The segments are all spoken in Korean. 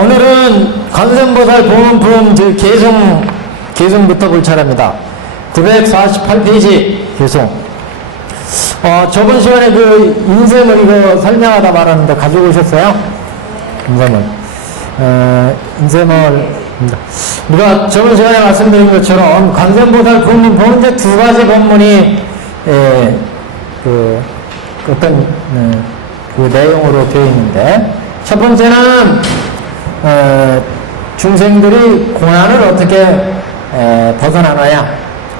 오늘은 관세음보살 보문품 개송부터 볼 차례입니다. 948페이지 개송. 저번 시간에 그 인쇄물 이거 설명하다 말았는데 가지고 오셨어요? 인쇄물. 인쇄물입니다. 우리가 저번 시간에 말씀드린 것처럼 관세음보살 보문품은 이제 두 가지 법문이 어떤 그 내용으로 되어 있는데, 첫 번째는 중생들이 고난을 어떻게 벗어나느냐.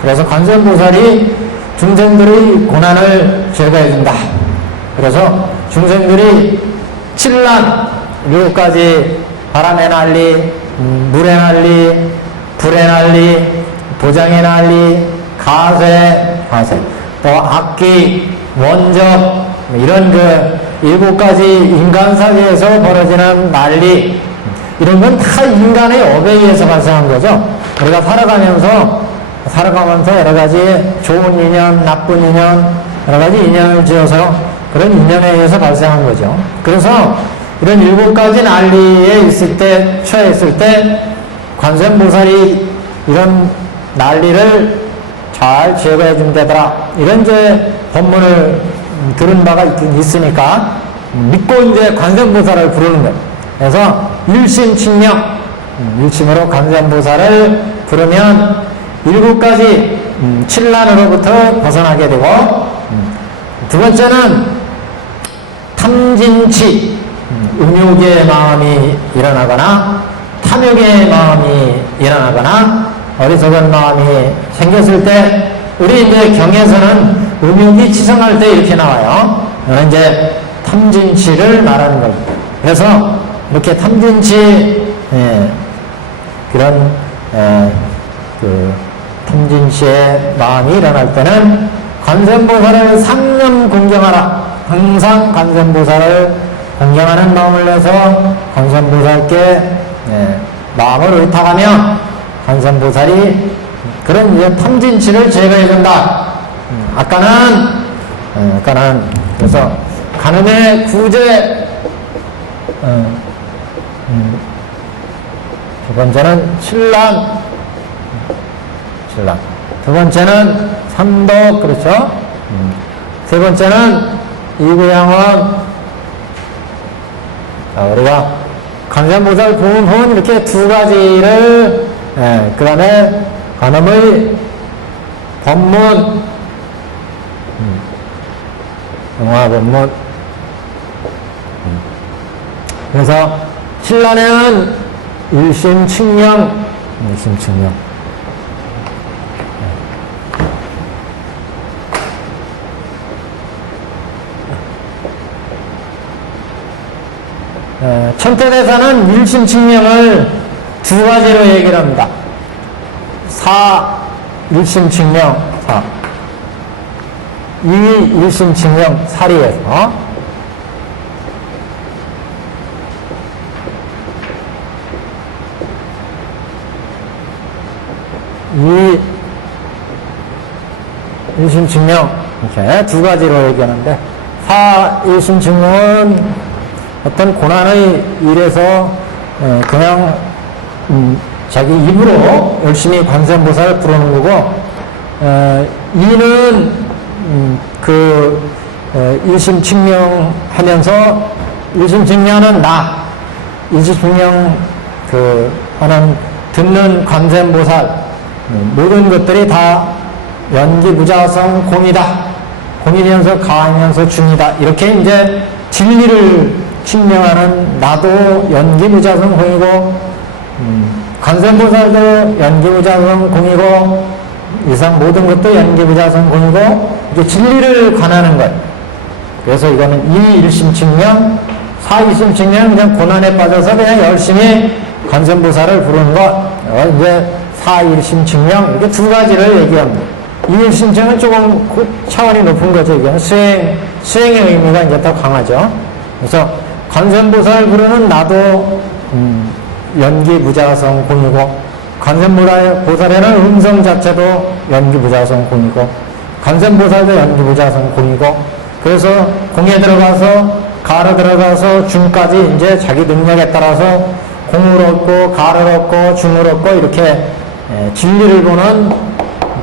그래서 관세음보살이 중생들의 고난을 제거해준다. 그래서 중생들이 칠난, 7가지 바람의 난리, 물의 난리, 불의 난리, 도장의 난리, 가세, 또 악기, 원적, 이런 7가지 인간사회에서 벌어지는 난리, 이런 건 다 인간의 업에 의해서 발생한 거죠. 우리가 살아가면서 여러 가지 좋은 인연, 나쁜 인연, 여러 가지 인연을 지어서 그런 인연에 의해서 발생한 거죠. 그래서 이런 7가지 난리에 처해 있을 때 관세음보살이 이런 난리를 잘 제거해 준다더라. 이런 이제 법문을 들은 바가 있으니까 믿고 이제 관세음보살을 부르는 거예요. 그래서 일심칭령, 일심으로 관세음보살을 부르면 7가지 칠난으로부터 벗어나게 되고, 두 번째는 탐진치, 음욕의 마음이 일어나거나 탐욕의 마음이 일어나거나 어리석은 마음이 생겼을 때, 우리 이제 경에서는 음욕이 치성할 때 이렇게 나와요. 이제 탐진치를 말하는 겁니다. 그래서 이렇게 탐진치, 그런 탐진치의 마음이 일어날 때는 관세음보살을 상념 공경하라. 항상 관세음보살을 공경하는 마음을 내서 관세음보살께 마음을 의탁하며 관세음보살이 그런 이제 탐진치를 제거해준다. 아까는 그래서 간음의 구제, 두 번째는 칠란, 두 번째는 삼독, 그렇죠? 세 번째는 이구양원. 자, 우리가 관세음보살 보문품은 이렇게 2가지를, 그 다음에 간음의 법문, 영화법문. 그래서 칠란에는 일심칭령. 천태대사는 일심칭령을 2가지로 얘기를 합니다. 일심칭령, 일심칭령, 사리에서. 일심칭령, 이렇게 2가지로 얘기하는데, 일심칭령은 어떤 고난의 일에서 그냥 자기 입으로 열심히 관세음보살을 부르는 거고, 이는 일심칭령 하면서, 일심칭령은 일심칭령 하는 듣는 관세음보살, 모든 것들이 다 연기무자성 공이다. 공이면서 가하면서 중이다. 이렇게 이제 진리를 칭명하는 나도 연기무자성 공이고, 관세음보살도 연기무자성 공이고, 이상 모든 것도 연기무자성 공이고, 이게 진리를 관하는 것. 그래서 이거는 일심칭령, 일심칭령, 그냥 고난에 빠져서 그냥 열심히 관세음보살을 부르는 것. 이제 일심칭령, 이렇게 2가지를 얘기합니다. 일심칭령은 조금 차원이 높은 거죠. 이게 수행의 의미가 이제 더 강하죠. 그래서 관세음보살 부르는 나도 연기무자성 공이고, 관세음보살에는 음성 자체도 연기무자성 공이고, 관세음보살도 연기무자성 공이고, 그래서 공에 들어가서 가로 들어가서 중까지 이제 자기 능력에 따라서 공을 얻고 가를 얻고 중을 얻고 이렇게 진리를 보는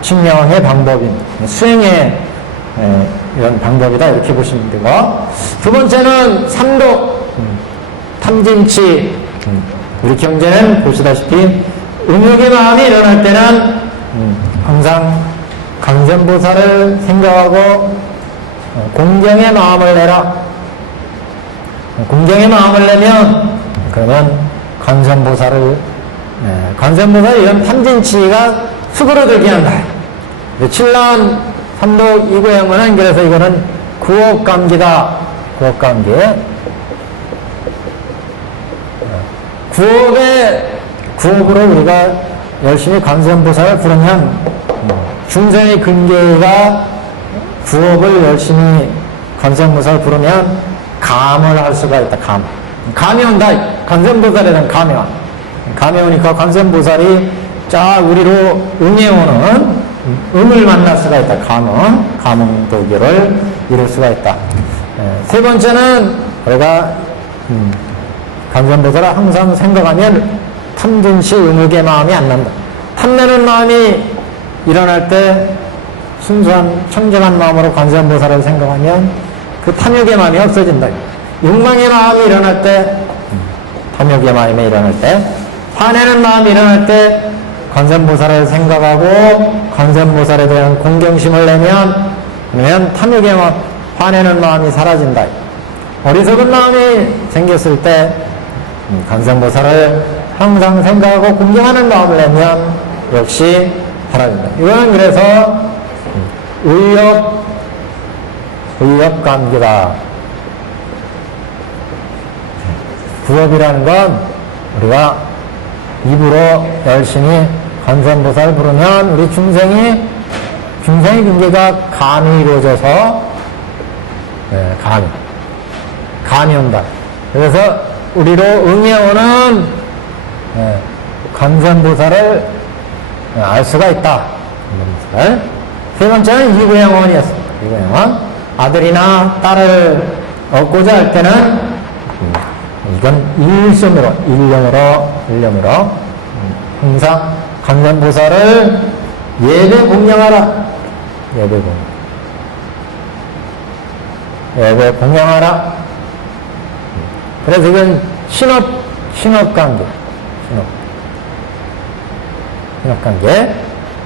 증명의 방법입니다. 수행의 이런 방법이다 이렇게 보시면 되고, 두 번째는 삼독, 탐진치. 우리 경제는 보시다시피 음욕의 마음이 일어날 때는 항상 관세음보살을 생각하고 공경의 마음을 내라. 공경의 마음을 내면 그러면 관세음보살을 관세음보살 이런 탐진치가 수그러들게 한다. 칠란 삼독 이구행문은 그래서 이거는 구업감기다. 구업감기. 구업으로 우리가 열심히 관세음보살을 부르면 중생의 근계가 구업을 열심히 관세음보살을 부르면 감을 할 수가 있다. 감이 온다. 관세음보살에 대한 감이 오니까 관세음보살이 자 우리로 응해오는 음을 만날 수가 있다. 감응도교를 이룰 수가 있다. 세 번째는 우리가 관세음보살을 항상 생각하면 탐진시 음욕의 마음이 안 난다. 탐내는 마음이 일어날 때 순수한 청정한 마음으로 관세음보살을 생각하면 그 탐욕의 마음이 없어진다. 욕망의 마음이 일어날 때, 탐욕의 마음이 일어날 때, 화내는 마음이 일어날 때 관세음보살을 생각하고 관세음보살에 대한 공경심을 내면 그러면 탐욕의 마음, 화내는 마음이 사라진다. 어리석은 마음이 생겼을 때 관세음보살을 항상 생각하고 공경하는 마음을 내면 역시 사라진다. 이거는 그래서 의역감기다. 구업이라는 건 우리가 입으로 열심히 관세음보살을 부르면 우리 중생의 근계가 감이 이루어져서 감이 온다. 그래서 우리로 응해오는 관세음보살을 알 수가 있다. 세 번째는 이구영원이었습니다. 이구영원. 아들이나 딸을 얻고자 할 때는 이건 일념으로 항상 관세음보살을 예배 공양하라. 예배 공양하라. 그래서 이건 신업관계. 신업관계.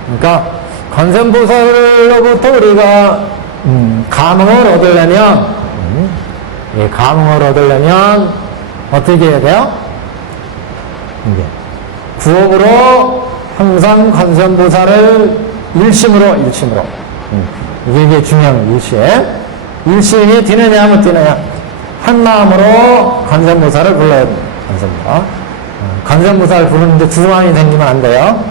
그러니까 관세음보살로부터 우리가 감흥을 얻으려면 어떻게 해야 돼요? 구업으로 항상 관세음보살을 일심으로 이게 중요한 일심이 뛰느냐 못 뛰느냐 한 마음으로 관세음보살을 불러야 됩니다. 관세음보살을 부르는데 두 마음이 생기면 안 돼요.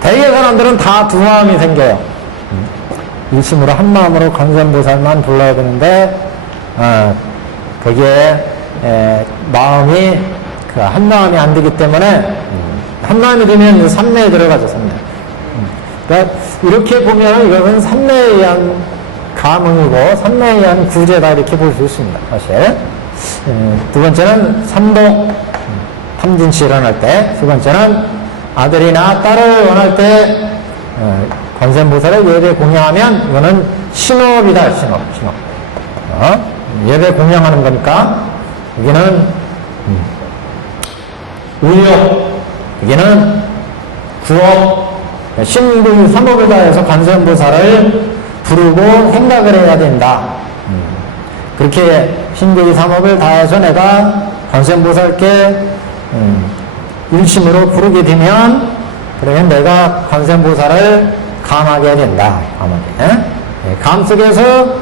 대개 사람들은 다 두 마음이 생겨요. 일심으로 한 마음으로 관세음보살만 불러야 되는데 거기에 마음이 한 마음이 안 되기 때문에 한 마음이 되면 삼매에 들어가죠. 삼매. 그러니까 이렇게 보면 이것은 삼매에 의한 감흥이고 삼매에 의한 구제다 이렇게 볼 수 있습니다. 사실 두 번째는 삼독 탐진치 일어날 때, 세 번째는 아들이나 딸을 원할 때 관세음보살을 예배 공양하면 이거는 신업이다. 신업. 예배 공양하는 거니까 여기는 의욕, 여기는 구업, 신구 삼업을 다해서 관세음보살을 부르고 생각을 해야 된다. 그렇게 신구 삼업을 다해서 내가 관세음보살께 일심으로 부르게 되면 그러면 내가 관세음보살을 감하게 된다. 감 속에서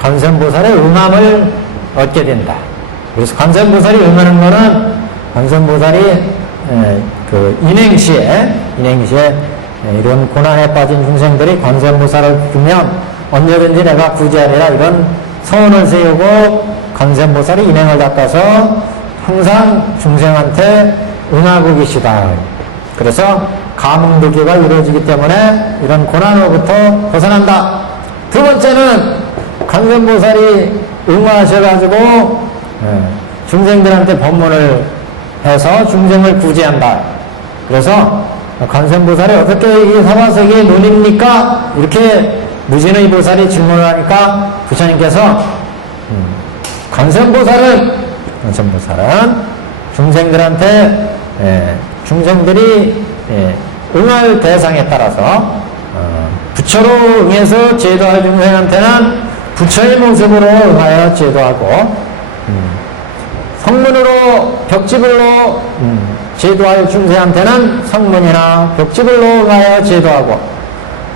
관세음보살의 응함을 얻게 된다. 그래서 관세음보살이 응하는 거는 관세음보살이 그 인행시에 이런 고난에 빠진 중생들이 관세음보살을 부르면 언제든지 내가 구제하리라 이런 서원을 세우고 관세음보살이 인행을 닦아서 항상 중생한테 응하고 계시다. 그래서 감응도교가 이루어지기 때문에 이런 고난으로부터 벗어난다. 두 번째는 관세음보살이 응하셔가지고 중생들한테 법문을 해서 중생을 구제한다. 그래서 관세음보살이 어떻게 이 사바세계의 논입니까? 이렇게 무진의 보살이 질문을 하니까 부처님께서 관세음보살은 중생들한테 중생들이 응할 대상에 따라서 부처로 응해서 제도할 중생한테는 부처의 모습으로 응하여 제도하고 성문으로 벽지불로 제도할 중생한테는 성문이나 벽지불로 응하여 제도하고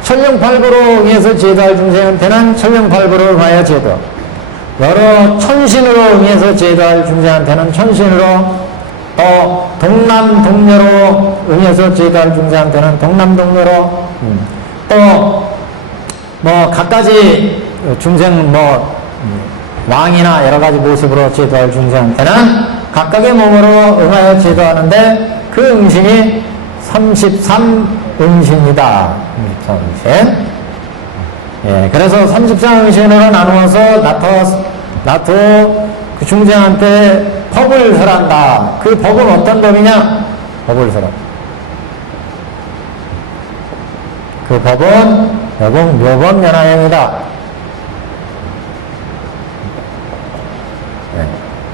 천령팔부로 응해서 제도할 중생한테는 천령팔부로 응하여 제도, 여러 천신으로 응해서 제도할 중생한테는 천신으로, 또 동남동녀로 응해서 제도할 중생한테는 동남동녀로, 또 뭐 갖가지 중생 왕이나 여러가지 모습으로 제도할 중생한테는 각각의 몸으로 응하여 제도하는데 그 응신이 33응신이다. 33응신. 예, 그래서 33응신으로 나누어서 나토 그 중생한테 법을 설한다. 그 법은 어떤 법이냐? 법을 설한다. 그 법은 여공 묘법연화형이다.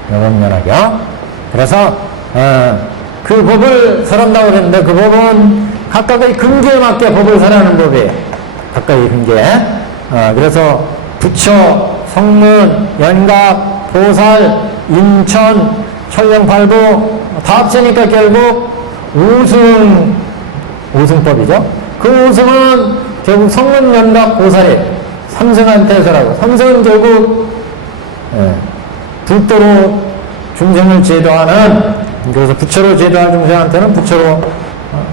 묘법연화경. 그래서 그 법을 설한다고 그랬는데 그 법은 각각의 근기에 맞게 법을 설하는 법이에요. 각각의 근기에. 그래서 부처, 성문, 연각, 보살, 인천, 천령팔부 다 합치니까 결국 우승법이죠. 그 우승은 결국 성문, 연각, 보살이 삼승한테 설하고, 삼승은 결국 불도로 중생을 제도하는, 그래서 부처로 제도할 중생한테는 부처로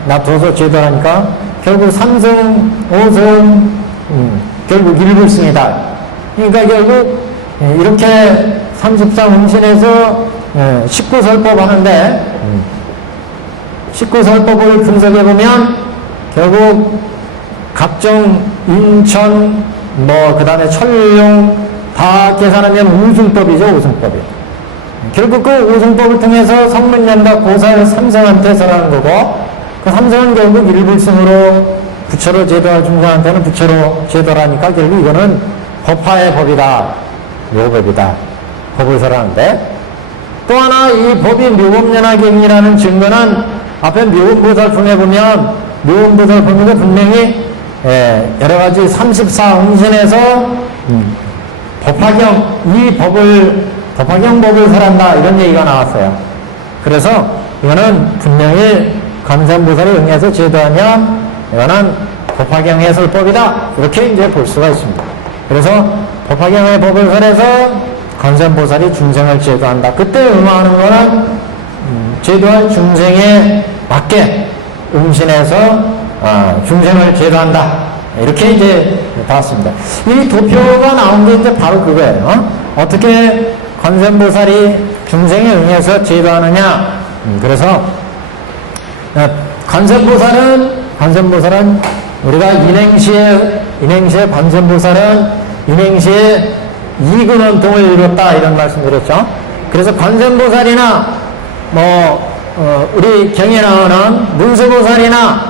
놔둬서 제도하니까 결국 3승, 5승, 결국 일불승이다. 그러니까 결국 이렇게 33응신에서 19설법 하는데 19설법을 분석해보면 결국 각종 인천, 그 다음에 천룡 다 계산하면 우승법이죠. 우승법이. 결국 그 우승법을 통해서 성문연각 보살 삼성한테 설하는 거고, 그 삼성은 결국 일불승으로 부처로 제도할 중생한테는 부처로 제도하니까 결국 이거는 법화의 법이다. 묘법이다. 법을 설하는데, 또 하나 이 법이 묘법연화경이라는 증거는 앞에 묘음보살품에 보면 묘음보살품에도 분명히 여러가지 34응신에서 법화경, 이 법화경 법을 설한다, 이런 얘기가 나왔어요. 그래서 이거는 분명히 관세음보살이 응해서 제도하면 이거는 법화경 해설법이다, 이렇게 이제 볼 수가 있습니다. 그래서 법화경의 법을 설해서 관세음보살이 중생을 제도한다. 그때 응하는 거는 제도할 중생에 맞게 응신해서 중생을 제도한다, 이렇게 이제 봤습니다. 이 도표가 나온 게 이제 바로 그거예요. 어떻게 관세음보살이 중생에 응해서 제도하느냐. 그래서 관세음보살은 우리가 인행시에 관세음보살은 인행시에 이근원통을 이뤘다, 이런 말씀 드렸죠. 그래서 관세음보살이나 우리 경에 나오는 문수보살이나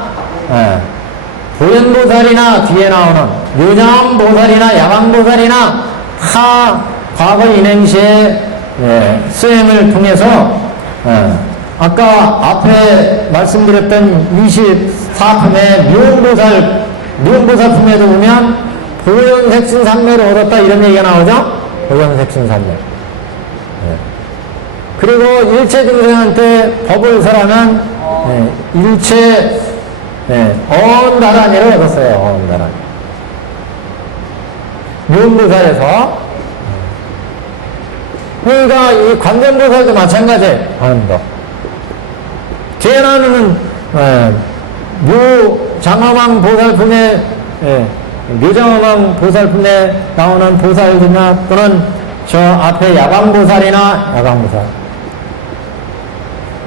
보현보살이나 뒤에 나오는 묘장보살이나 야광보살이나 다 과거 인행시의 수행을 통해서 아까 앞에 말씀드렸던 24품의 묘음보살품에도 보면 보현색신산매를 얻었다, 이런 얘기가 나오죠. 보현색신산매. 그리고 일체 중생한테 법을 설하는 일체 어언다란이를 얻었어요. 어언다란. 묘음보살에서. 그러니까 이 관세음보살도 마찬가지예요. 관음도. 걔는 묘장엄왕 보살품에 묘장엄왕 보살품에 나오는 보살이나 또는 저 앞에 야광보살이나 야광보살,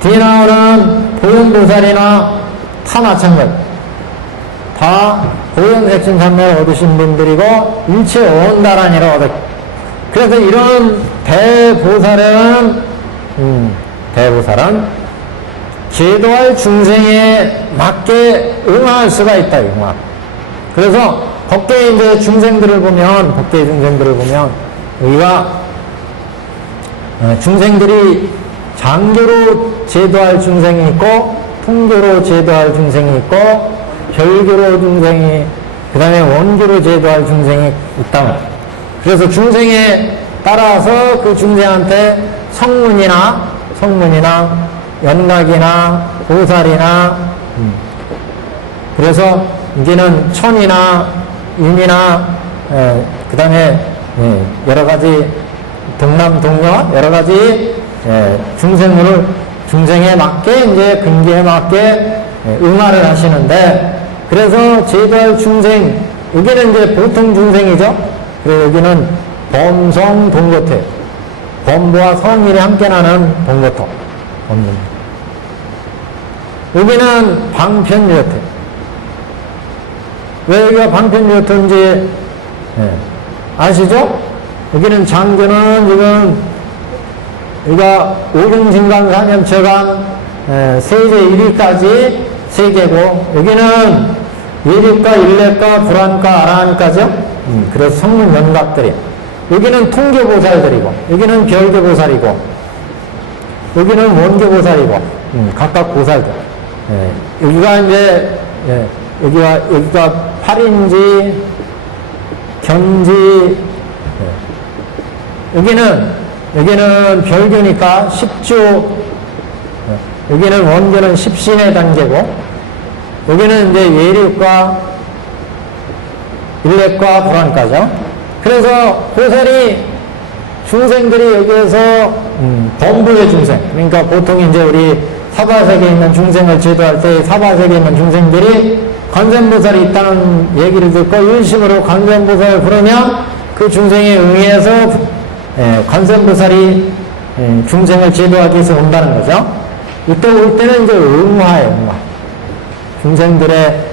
뒤에 나오는 보현보살이나 다 마찬가지. 다 보현색신산매를 얻으신 분들이고 일체 어언다란이라 얻었고, 그래서 이런 대보살은 대보살은 제도할 중생에 맞게 응할 수가 있다, 응화. 그래서 법계의 이제 중생들을 보면, 우리가 중생들이 장교로 제도할 중생이 있고, 통교로 제도할 중생이 있고, 별교로 중생이, 그 다음에 원교로 제도할 중생이 있다. 그래서 중생에 따라서 그 중생한테 성문이나 연각이나 보살이나 그래서 이제는 천이나 인이나 그 다음에 여러가지 동남 동녀 여러가지 중생에 맞게 이제 근기에 맞게 응화를 하시는데, 그래서 제도할 중생, 여기는 이제 보통 중생이죠. 그리고 여기는 범성 동거토, 범부와 성인이 함께 나는 동거토. 여기는 방편유토. 왜 여기가 방편유토인지 아시죠? 여기는 장교는 지금 여기가 오중진강사념처강 세제 1위까지 3개고, 여기는 예립과 일례과 불안과 아라한까죠. 그래서 성문 연각들이, 여기는 통교보살들이고, 여기는 별교보살이고, 여기는 원교보살이고, 각각 보살들. 여기가 이제 여기가 팔인지 견지, 여기는 별교니까 10주, 여기는 원교는 10신의 단계고, 여기는 이제 예립과 일례과 불안과죠. 그래서 보살이 중생들이 여기에서 범부의 중생, 그러니까 보통 이제 우리 사바세계에 있는 중생을 제도할 때 사바세계에 있는 중생들이 관세음보살이 있다는 얘기를 듣고 일심으로 관세음보살을 부르면 그 중생에 응해서 관세음보살이 중생을 제도하기 위해서 온다는 거죠. 이때 올 때는 이제 응화예요, 응화. 중생들의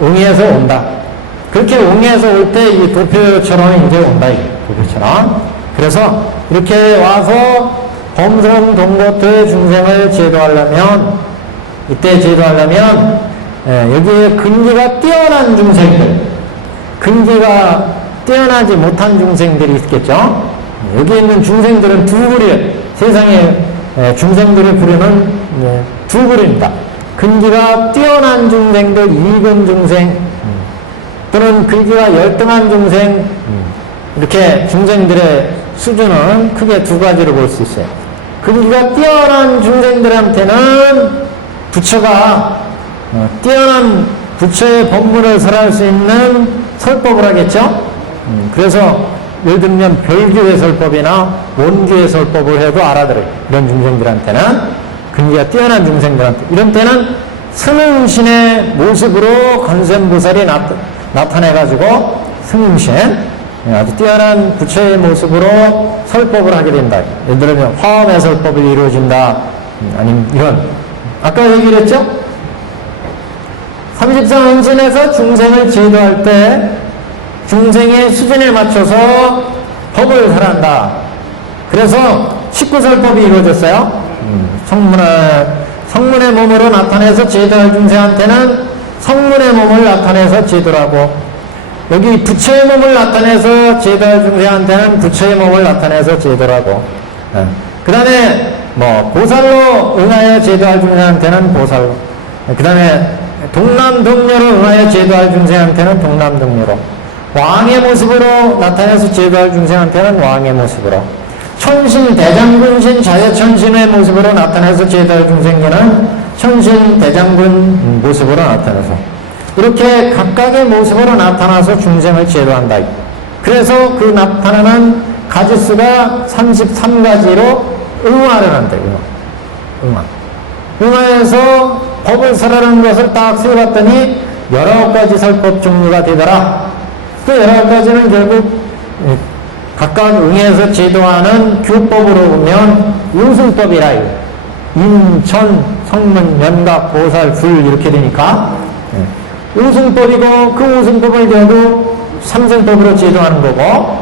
응해서 온다. 그렇게 응해서 올 때 이 도표처럼 이제 온다, 도표처럼. 그래서 이렇게 와서 범성 동거토의 중생을 제도하려면, 이때 제도하려면 여기에 근기가 뛰어난 중생들, 근기가 뛰어나지 못한 중생들이 있겠죠. 여기 있는 중생들은 두 부류, 세상에 중생들을 부르는 두 부류입니다. 근기가 뛰어난 중생들, 이근 중생, 또는 근기가 열등한 중생, 이렇게 중생들의 수준은 크게 두 가지로 볼 수 있어요. 근기가 뛰어난 중생들한테는 부처가 뛰어난 부처의 법문을 설할 수 있는 설법을 하겠죠. 그래서 예를 들면 별교의 설법이나 원교의 설법을 해도 알아들어요. 이런 중생들한테는, 근기가 뛰어난 중생들한테. 이런 때는 승응신의 모습으로 관세음보살이 나타내가지고 승응신, 아주 뛰어난 부처의 모습으로 설법을 하게 된다. 예를 들면 화엄의 설법이 이루어진다. 아니면 이런, 아까 얘기를 했죠? 33원신에서 중생을 제도할 때 중생의 수준에 맞춰서 법을 설한다. 그래서 19설법이 이루어졌어요. 성문의 몸으로 나타내서 제도할 중생한테는 성문의 몸을 나타내서 제도를 하고, 여기 부처의 몸을 나타내서 제도할 중생한테는 부처의 몸을 나타내서 제도를 하고, 그 다음에 보살로 응하여 제도할 중생한테는 보살로, 그 다음에 동남동녀로 응하여 제도할 중생한테는 동남동녀로, 왕의 모습으로 나타내서 제도할 중생한테는 왕의 모습으로, 천신, 대장군신, 자여천신의 모습으로 나타내서 제도할 중생에는 천신, 대장군 모습으로 나타내서, 이렇게 각각의 모습으로 나타나서 중생을 제도한다. 그래서 그 나타나는 가지수가 33가지로 응화를 한다. 응화에서 법을 설하는 것을 딱 세워봤더니 19가지 설법 종류가 되더라. 그 19가지는 결국 각각 응해서 제도하는 교법으로 보면 우승법이라. 인천, 성문, 연각, 보살, 불 이렇게 되니까 우승법이고, 그 우승법을 결국 삼승법으로 제도하는 거고,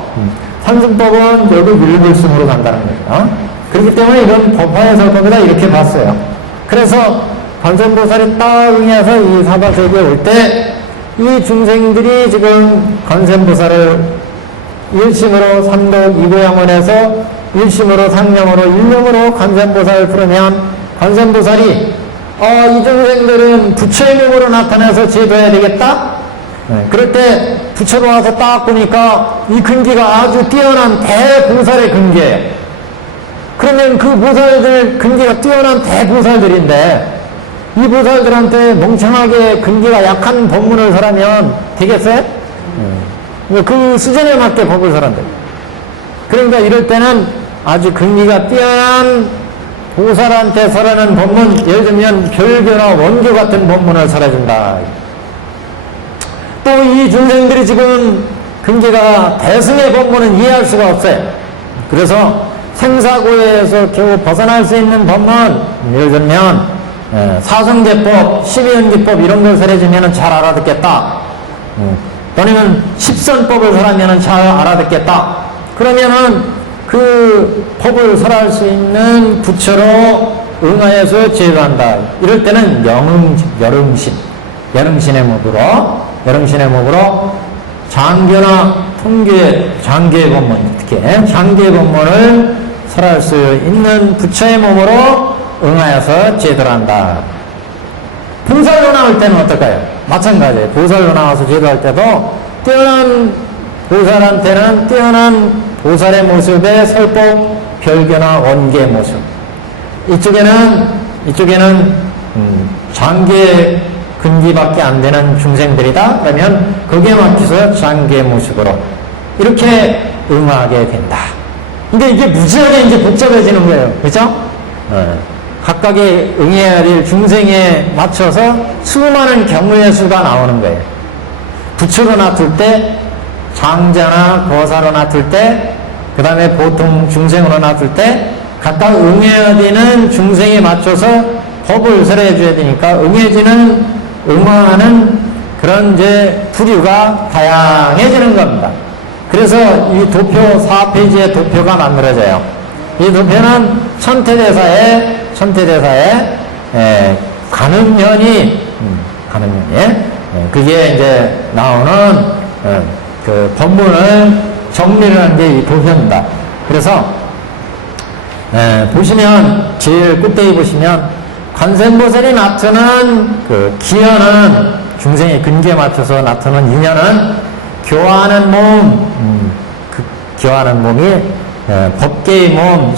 삼승법은 결국 일불승으로 간다는 거죠. 그렇기 때문에 이건 법화의 설법이다 이렇게 봤어요. 그래서 관세음보살이 딱 응해서 이 사바세계에 올 때 이 중생들이 지금 관세음보살을 일심으로 삼독 이고양원에서 일심으로 상명으로 일념으로 관세음보살을 부르면 관세음보살이 이 중생들은 부처의 몸으로 나타나서 제도해야 되겠다. 그럴 때 부처로 와서 딱 보니까 이 근기가 아주 뛰어난 대보살의 근기예요. 그러면 그 보살들 근기가 뛰어난 대보살들인데 이 보살들한테 멍청하게 근기가 약한 법문을 설하면 되겠어요? 그 수준에 맞게 법을 설한다. 그러니까 이럴 때는 아주 근기가 뛰어난 보살한테 설하는 법문, 예를 들면 별교나 원교 같은 법문을 설해준다. 또 이 중생들이 지금 근기가 대승의 법문은 이해할 수가 없어요. 그래서 생사고에서 겨우 벗어날 수 있는 법문, 예를 들면 사성제법, 12연기법 이런 걸 설해주면 잘 알아듣겠다. 또는 십선법을 설하면 잘 알아듣겠다. 그러면은 그 법을 설할 수 있는 부처로 응하여서 제도한다. 이럴 때는 여릉신의 목으로 장교나 통교의 장교의 법문, 특히 장교의 법문을 설할 수 있는 부처의 몸으로 응하여서 제도를 한다. 보살로 나올 때는 어떨까요? 마찬가지예요. 보살로 나와서 제도할 때도 뛰어난 보살한테는 뛰어난 보살의 모습의 설법, 별교나 원계의 모습. 이쪽에는 장계의 근기밖에 안 되는 중생들이다. 그러면 거기에 맞춰서 장계의 모습으로 이렇게 응하게 된다. 근데 이게 무지하게 이제 복잡해지는 거예요. 그죠? 각각의 응해야 될 중생에 맞춰서 수많은 경우의 수가 나오는 거예요. 부처로 놔둘 때, 장자나 거사로 놔둘 때, 그 다음에 보통 중생으로 놔둘 때, 각각 응해야 되는 중생에 맞춰서 법을 설해 줘야 되니까 응하는 그런 이제 부류가 다양해지는 겁니다. 그래서 이 도표 4페이지의 도표가 만들어져요. 이 도표는 천태대사에 가늠현이 그게 이제 나오는 그 법문을 정리를 한 게 이 도표입니다. 그래서 보시면 제일 끝대에 보시면 관세음보살이 나타난 그 기현은 중생의 근기에 맞춰서 나타난 인연은 교화하는 몸, 교화하는 몸이 법계의 몸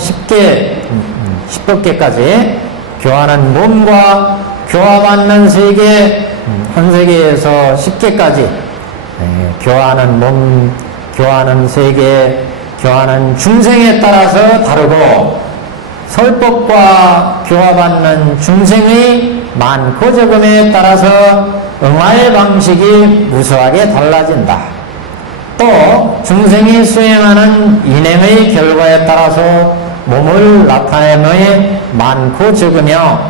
10법계까지 교화하는 몸과 교화받는 세계 한 세계에서 10계까지 교화하는 몸, 교화하는 세계, 교화하는 중생에 따라서 다르고 설법과 교화받는 중생의 많고 적음에 따라서 응할 방식이 무수하게 달라진다. 또 중생이 수행하는 인행의 결과에 따라서 몸을 나타냄의 많고 적으며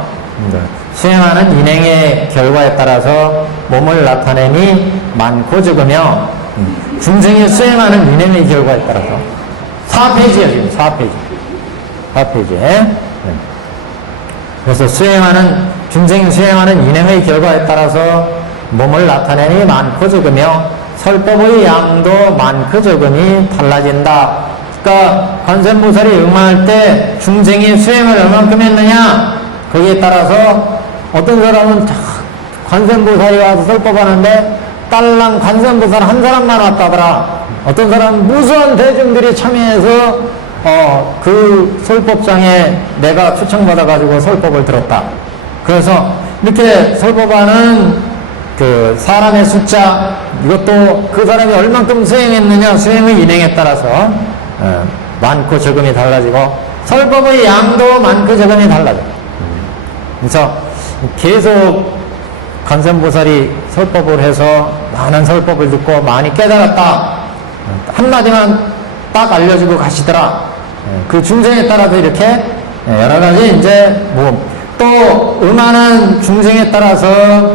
수행하는 인행의 결과에 따라서 몸을 나타냄이 많고 적으며 중생이 수행하는 인행의 결과에 따라서 4페이지예요. 지금 4페이지에 그래서 중생이 수행하는 인행의 결과에 따라서 몸을 나타냄이 많고 적으며 설법의 양도 많고 적음이 달라진다. 그러니까 관세음보살이 응할 때 중생이 수행을 얼만큼 했느냐 거기에 따라서 어떤 사람은 관세음보살이 와서 설법하는데 딸랑 관세음보살 한 사람만 왔다더라. 어떤 사람은 무수한 대중들이 참여해서 그 설법장에 내가 초청받아가지고 설법을 들었다. 그래서 이렇게 설법하는 그 사람의 숫자, 이것도 그 사람이 얼만큼 수행했느냐, 수행의 인행에 따라서 많고 적음이 달라지고 설법의 양도 많고 적음이 달라져. 그래서 계속 관세음보살이 설법을 해서 많은 설법을 듣고 많이 깨달았다. 한마디만 딱 알려주고 가시더라. 그 중생에 따라서 이렇게 여러 가지 이제 또 응하는 중생에 따라서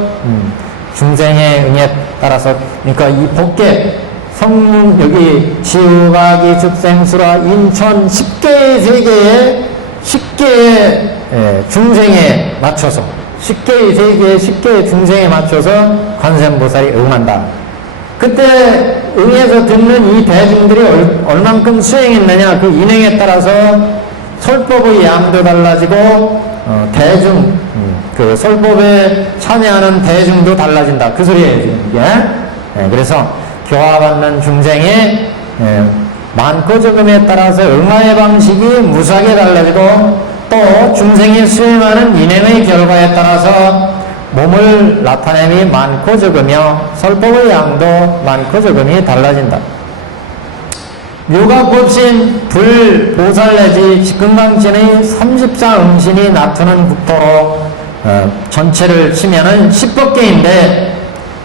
중생의 응에 따라서 그러니까 이 법계 성문 여기 지우가기 즉생수라 인천 10개의 세계에 10개의 중생에 맞춰서 10개의 세계의 10개의 중생에 맞춰서 관세음보살이 응한다. 그때 응해서 듣는 이 대중들이 얼만큼 수행했느냐, 그 인행에 따라서 설법의 양도 달라지고 대중, 그 설법에 참여하는 대중도 달라진다. 그 소리예요, 이게. 그래서 교화받는 중생의 많고 적음에 따라서 응화의 방식이 무수하게 달라지고, 또 중생이 수행하는 인행의 결과에 따라서 몸을 나타냄이 많고 적으며 설법의 양도 많고 적음이 달라진다. 묘각법신 불보살 내지 직금강신의 34응신이 나타나는 국토로 전체를 치면은 10법계인데,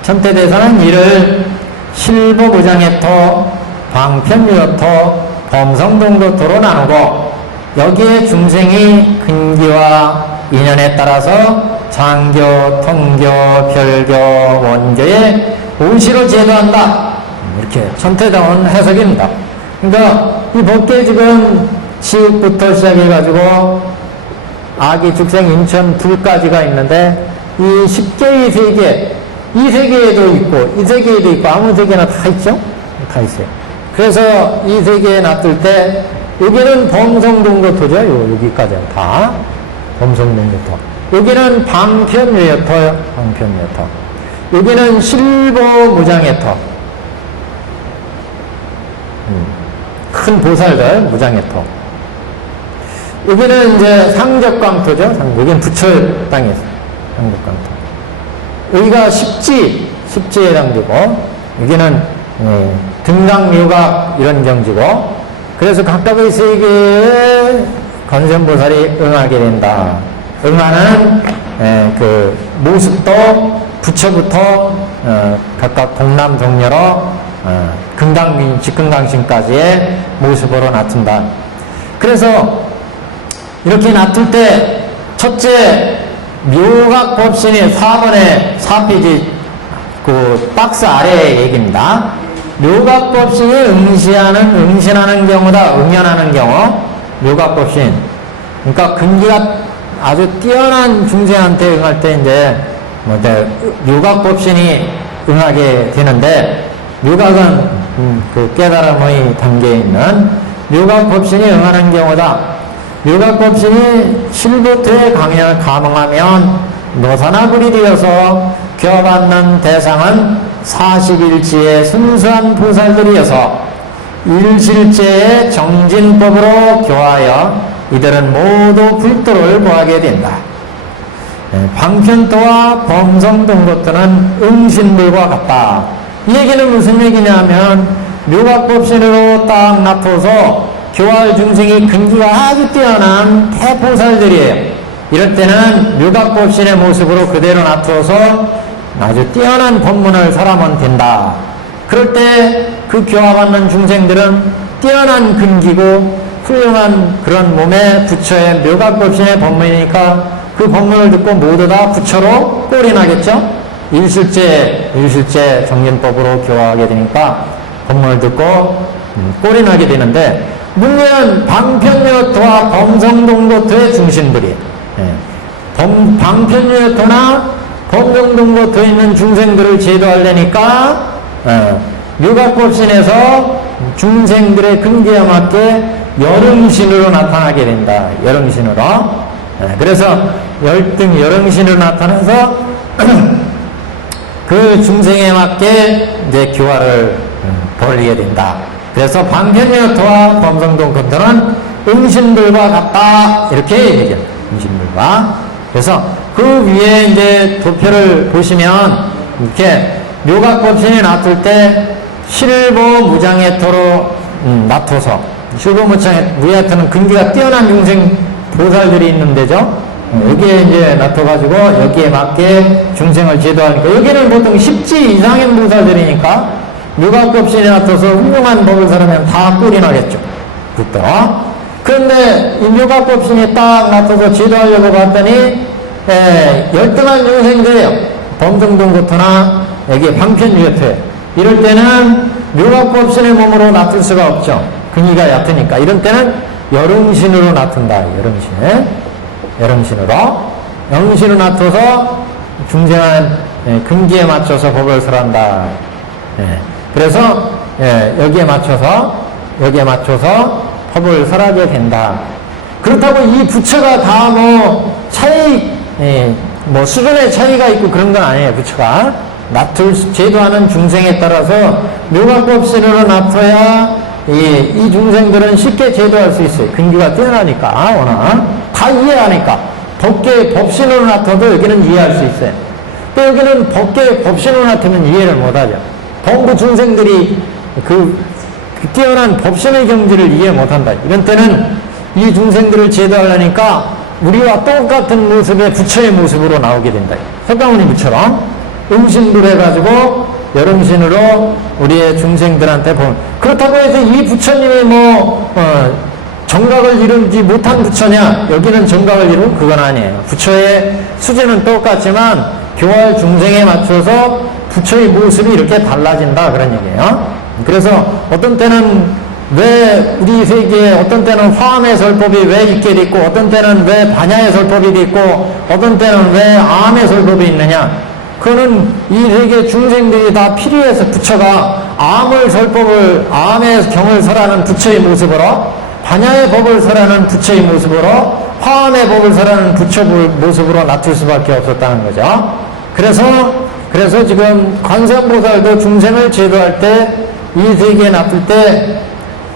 천태대사는 이를 실보무장해토, 방편유토, 범성동도토로 나누고, 여기에 중생이 근기와 인연에 따라서 장교, 통교, 별교, 원교에 오시로 제도한다. 이렇게 천태다운 해석입니다. 그러니까 이 법계 지금 지옥부터 시작해가지고 아기, 죽생, 인천, 불까지가 있는데, 이 10개의 세계, 이 세계에도 있고 이 세계에도 있고 아무 세계나 다 있죠? 다 있어요. 그래서 이 세계에 놔둘 때 여기는 범성동거토죠. 여기까지는 다 범성동거토. 여기는 방편유여토요. 방편유여토. 여기는 실보무장해토. 큰 보살들 무장해토. 여기는 이제 상적광토죠. 여기는 부처의 땅이에요. 상적광토. 여기가 십지에 해당되고, 여기는 등강묘각 이런 경지고, 그래서 각각의 세계에 관세음보살이 응하게 된다. 응하는 그 모습도 부처부터 각각 동남 동녀로 금강민, 직금강신까지의 모습으로 나타난다. 그래서 이렇게 나쁠 때 첫째 묘각법신이 4번에 4페이지 그 박스 아래의 얘기입니다. 묘각법신이 응신하는 경우다. 응연하는 경우 묘각법신. 그러니까 근기가 아주 뛰어난 중생한테 응할 때 이제 묘각법신이 응하게 되는데, 묘각은 그 깨달음의 단계에 있는 묘각법신이 응하는 경우다. 묘각법신이 실부터에 감응하면 노사나불이 되어서 교화받는 대상은 41지의 순수한 보살들이어서 일실제의 정진법으로 교화하여 이들은 모두 불도를 보하게 된다. 방편토와 범성동거토는 응신물과 같다. 이 얘기는 무슨 얘기냐면, 묘각법신으로 딱 나타서 교화할 중생이 근기가 아주 뛰어난 대보살들이에요. 이럴 때는 묘각법신의 모습으로 그대로 나타서 아주 뛰어난 법문을 설하면 된다. 그럴 때 그 교화받는 중생들은 뛰어난 근기고 훌륭한 그런 몸에 부처의 묘각법신의 법문이니까 그 법문을 듣고 모두 다 부처로 꼴이 나겠죠? 일실제 정진법으로 교화하게 되니까 법문을 듣고 꼴이 나게 되는데, 문제는 방편유토와 범성동거토의 중심들이에요. 방편유토나 범성동거토에 있는 중생들을 제도하려니까 묘각법신에서 중생들의 근기에 맞게 열응신으로 나타나게 된다. 열응신으로. 그래서 열등 열응신으로 나타나서 그 중생에 맞게 이제 교화를 벌이게 된다. 그래서 방편유토와 범성동거토는 응신들과 같다. 이렇게 얘기해요. 응신들과. 그래서 그 위에 이제 도표를 보시면 이렇게 묘각법신이 나쁠 때 실보무장해토로 나타서, 실보무장해토는 근기가 뛰어난 중생 보살들이 있는 데죠. 여기에 이제 나타가지고 여기에 맞게 중생을 제도하니까, 여기는 보통 10지 이상의 보살들이니까 묘각법신이 나타서 훌륭한 법을 설하면 다 꿀이 나겠죠. 그렇다. 그런데 이 묘각법신이 딱 나타서 제도하려고 봤더니 열등한 중생들이에요. 범성동거토나 여기에 방편유토에. 이럴 때는 묘각법신의 몸으로 나쁠 수가 없죠. 근위가 얕으니까. 이런 때는 열응신으로 나툰다. 열응신으로 영신으로 나타서 중생한 근기에 맞춰서 법을 설한다. 그래서 여기에 맞춰서 법을 설하게 된다. 그렇다고 이 부처가 다 뭐 뭐 수준의 차이가 있고 그런 건 아니에요. 부처가 제도하는 중생에 따라서 묘각법신으로 나타야 이 중생들은 쉽게 제도할 수 있어요. 근기가 뛰어나니까 워낙 다 이해하니까 법신으로 나타도 여기는 이해할 수 있어요. 또 여기는 법신으로 나타면 이해를 못하죠. 범부 중생들이 그 뛰어난 법신의 경지를 이해 못한다. 이런 때는 이 중생들을 제도하려니까 우리와 똑같은 모습의 부처의 모습으로 나오게 된다. 석가모니부처럼 음신불 해가지고 열음신으로 우리의 중생들한테 보면, 그렇다고 해서 이 부처님이 정각을 이루지 못한 부처냐? 여기는 정각을 이룬 그건 아니에요. 부처의 수준은 똑같지만 교활 중생에 맞춰서 부처의 모습이 이렇게 달라진다 그런 얘기예요. 그래서 어떤 때는 왜 우리 세계에 어떤 때는 화암의 설법이 왜 있게 됐고, 어떤 때는 왜 반야의 설법이 있고, 어떤 때는 왜 암의 설법이 있느냐? 그거는 이 세계 중생들이 다 필요해서 부처가 암의 경을 설하는 부처의 모습으로, 반야의 법을 설하는 부처의 모습으로, 화암의 법을 설하는 부처 모습으로 나툴 수밖에 없었다는 거죠. 그래서 지금 관세음보살도 중생을 제도할 때, 이 세계에 놔둘 때,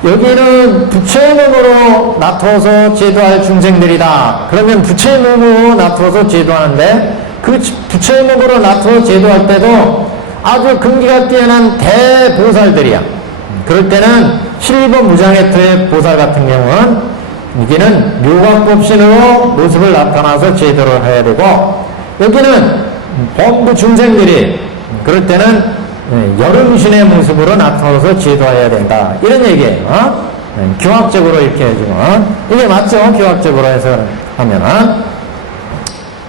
여기는 부처의 몸으로 나타서 제도할 중생들이다. 그러면 부처의 몸으로 나타서 제도하는데, 그 부처의 몸으로 나타서 제도할 때도 아주 근기가 뛰어난 대보살들이야. 그럴 때는 실버무장해토의 보살 같은 경우는 여기는 묘각법신으로 모습을 나타나서 제도를 해야 되고, 여기는 범부 중생들이 그럴 때는 열음신의 모습으로 나타나서 제도해야 된다. 이런 얘기예요. 교학적으로 이렇게 해주면 이게 맞죠? 교학적으로 해서 하면은.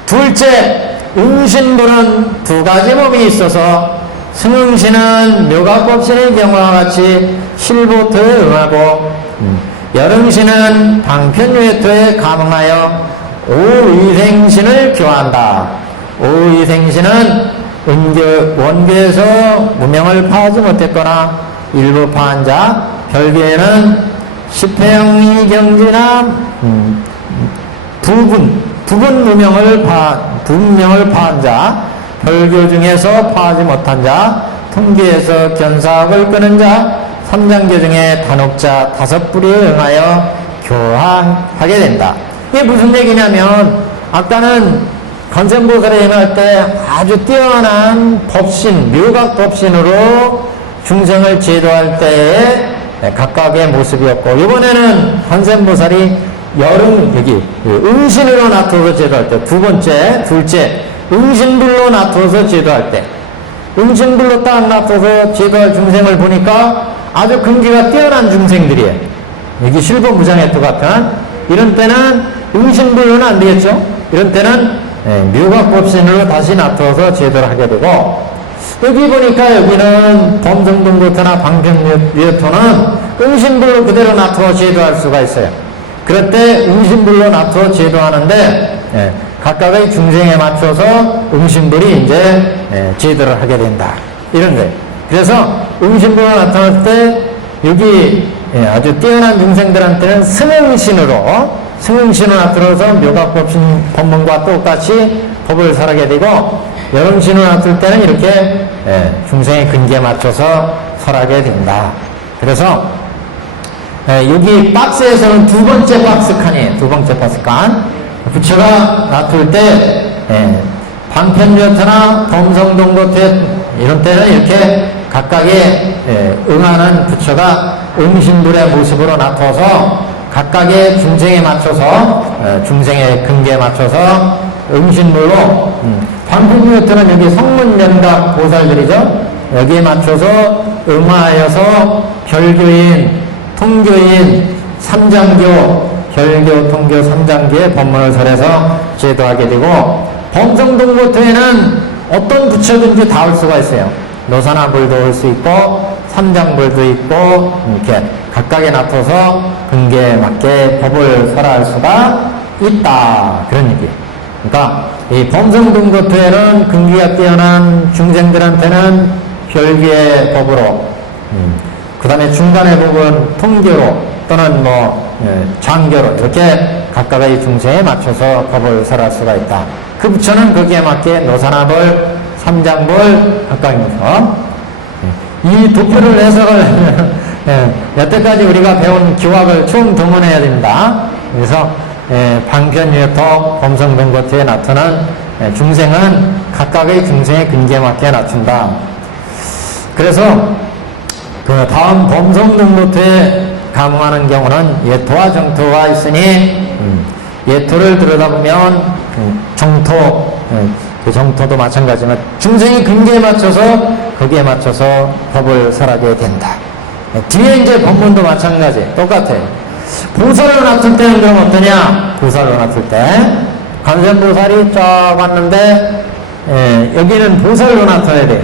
둘째, 응신부는 두 가지 몸이 있어서 승응신은 묘각법신의 경우와 같이 실보토에 응하고, 열응신은 방편유해토에 감응하여 오의생신을 교한다. 오의생신은 원교에서 무명을 파하지 못했거나 일부 파한 자, 별교에는 십회영리 경지나 부분 무명을 파한 자, 별교 중에서 파하지 못한 자, 통계에서 견사학을 끄는 자, 삼장교 중에 단옥자 5뿌리에 응하여 교화하게 된다. 이게 무슨 얘기냐면, 아까는 관세음보살에 임할 때 아주 뛰어난 법신, 묘각법신으로 중생을 제도할 때의 각각의 모습이었고, 이번에는 관세음보살이 응신으로 나타서 제도할 때, 둘째, 응신불로 나타서 제도할 때, 응신불로 딱 나타서 제도할 중생을 보니까 아주 근기가 뛰어난 중생들이에요. 여기 실버무장해토 같은, 이런 때는 응신불로는 안 되겠죠? 이런 때는 묘각법신으로 다시 나타서 제도를 하게 되고, 여기 보니까 여기는 범성동고토나 방편유해토는 응신불로 그대로 나타서 제도할 수가 있어요. 그럴 때 응신불로 나타서 제도하는데 각각의 중생에 맞춰서 응신불이 이제 제도를 하게 된다. 이런 거예요. 그래서 응신불로 나타날 때 여기 아주 뛰어난 중생들한테는 승응신으로 나타나서 묘각법신 법문과 똑같이 법을 설하게 되고, 열음신으로 나타날 때는 이렇게 중생의 근기에 맞춰서 설하게 된다. 그래서 여기 박스에서는 두 번째 박스 칸이에요. 두 번째 박스 칸. 부처가 나타날 때 방편유해토나 범성동고토 이런 때는 이렇게 각각의 응하는 부처가 응신불의 모습으로 나타서 각각의 중생에 맞춰서 중생의 근기에 맞춰서 응신불로, 방편유해토는 여기 성문연각 보살들이죠. 여기에 맞춰서 응하여서 별교인, 통교인, 삼장교, 별교, 통교, 삼장교의 법문을 설해서 제도하게 되고, 범성동고토에는 어떤 부처든지 다 올 수가 있어요. 노사나불도 올 수 있고 삼장불도 있고 이렇게 각각에 나타서 근계에 맞게 법을 설할 수가 있다 그런 얘기. 그러니까 이 범성등고토에는 근기가 뛰어난 중생들한테는 별개의 법으로 그 다음에 중간의 법은 통교로 또는 장교로 이렇게 각각의 중생에 맞춰서 법을 설할 수가 있다. 그 부처는 거기에 맞게 노사나불, 삼장불 각각이면서 이 도표를 해석을 하면 여태까지 우리가 배운 기wak을 총동원해야 됩니다. 그래서 방편유토, 범성등고토에 나타난 중생은 각각의 중생의 근기에 맞게 낮춘다. 그래서 그 다음 범성등고토에 감응하는 경우는 예토와 정토가 있으니 예토를 들여다보면 정토, 그 정토도 마찬가지지만 중생의 근기에 맞춰서 거기에 맞춰서 법을 설하게 된다. 뒤에 이제 법문도 마찬가지 똑같아요. 보살을 놔둘 때는 그럼 어떠냐? 보살을 놔둘 때 관세음보살이 쫙 왔는데 여기는 보살로 놔둬야 돼요.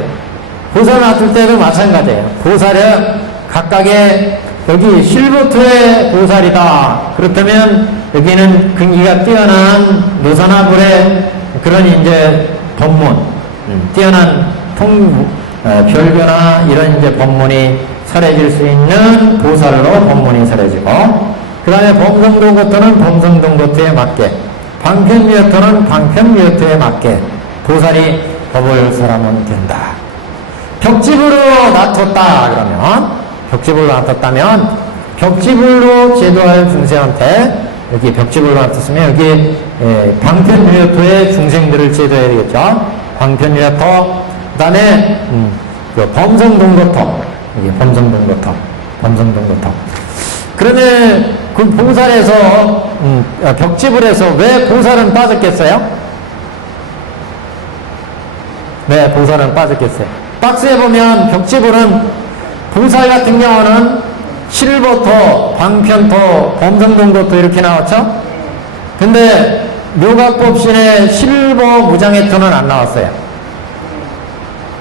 보살 놔둘 때도 마찬가지예요. 보살은 각각의 여기 실보토의 보살이다. 그렇다면 여기는 근기가 뛰어난 노사나불의 그런 이제 법문, 뛰어난 별교나 이런 이제 법문이 설해질 수 있는 보살로 법문이 설해지고, 그 다음에 범성등고토는 범성등고토에 맞게, 방편유토는 방편유토에 맞게 보살이 법을 설하면 된다. 벽집으로 놔뒀다 그러면, 벽집으로 놔뒀다면 벽집으로 제도할 중생한테 여기 벽집으로 놔뒀으면 여기 방편유토의 중생들을 제도해야 되겠죠. 방편유토, 그 다음에 그 범성등고토, 여기 범성등고토. 그러면 그 보살에서 벽집을 해서 왜 보살은 빠졌겠어요? 네, 보살은 빠졌겠어요. 박스에 보면 벽집으로는 보살 같은 경우는 실보토, 방편토, 범성등고토 이렇게 나왔죠? 근데 묘각법신에 실보 무장해토는 안 나왔어요.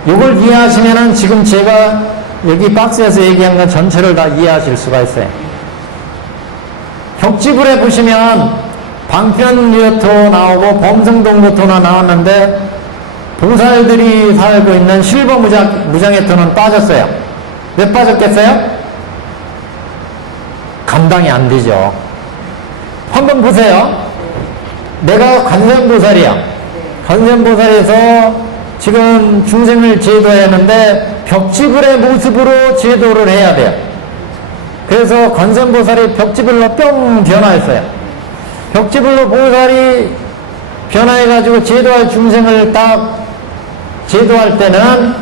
이걸 이해하시면은 지금 제가 여기 박스에서 얘기한 건 전체를 다 이해하실 수가 있어요. 벽지불에 보시면 방편유토 나오고 범성등고토나 나왔는데 보살들이 살고 있는 실보 무장해토는 빠졌어요. 왜 빠졌겠어요? 감당이 안 되죠. 한번 보세요. 내가 관세음보살이야. 관세음보살에서 지금 중생을 제도해야 하는데 벽지불의 모습으로 제도를 해야 돼요. 그래서 관세음보살이 벽지불로 뿅 변화했어요. 벽지불로 보살이 변화해가지고 제도할 중생을 딱 제도할 때는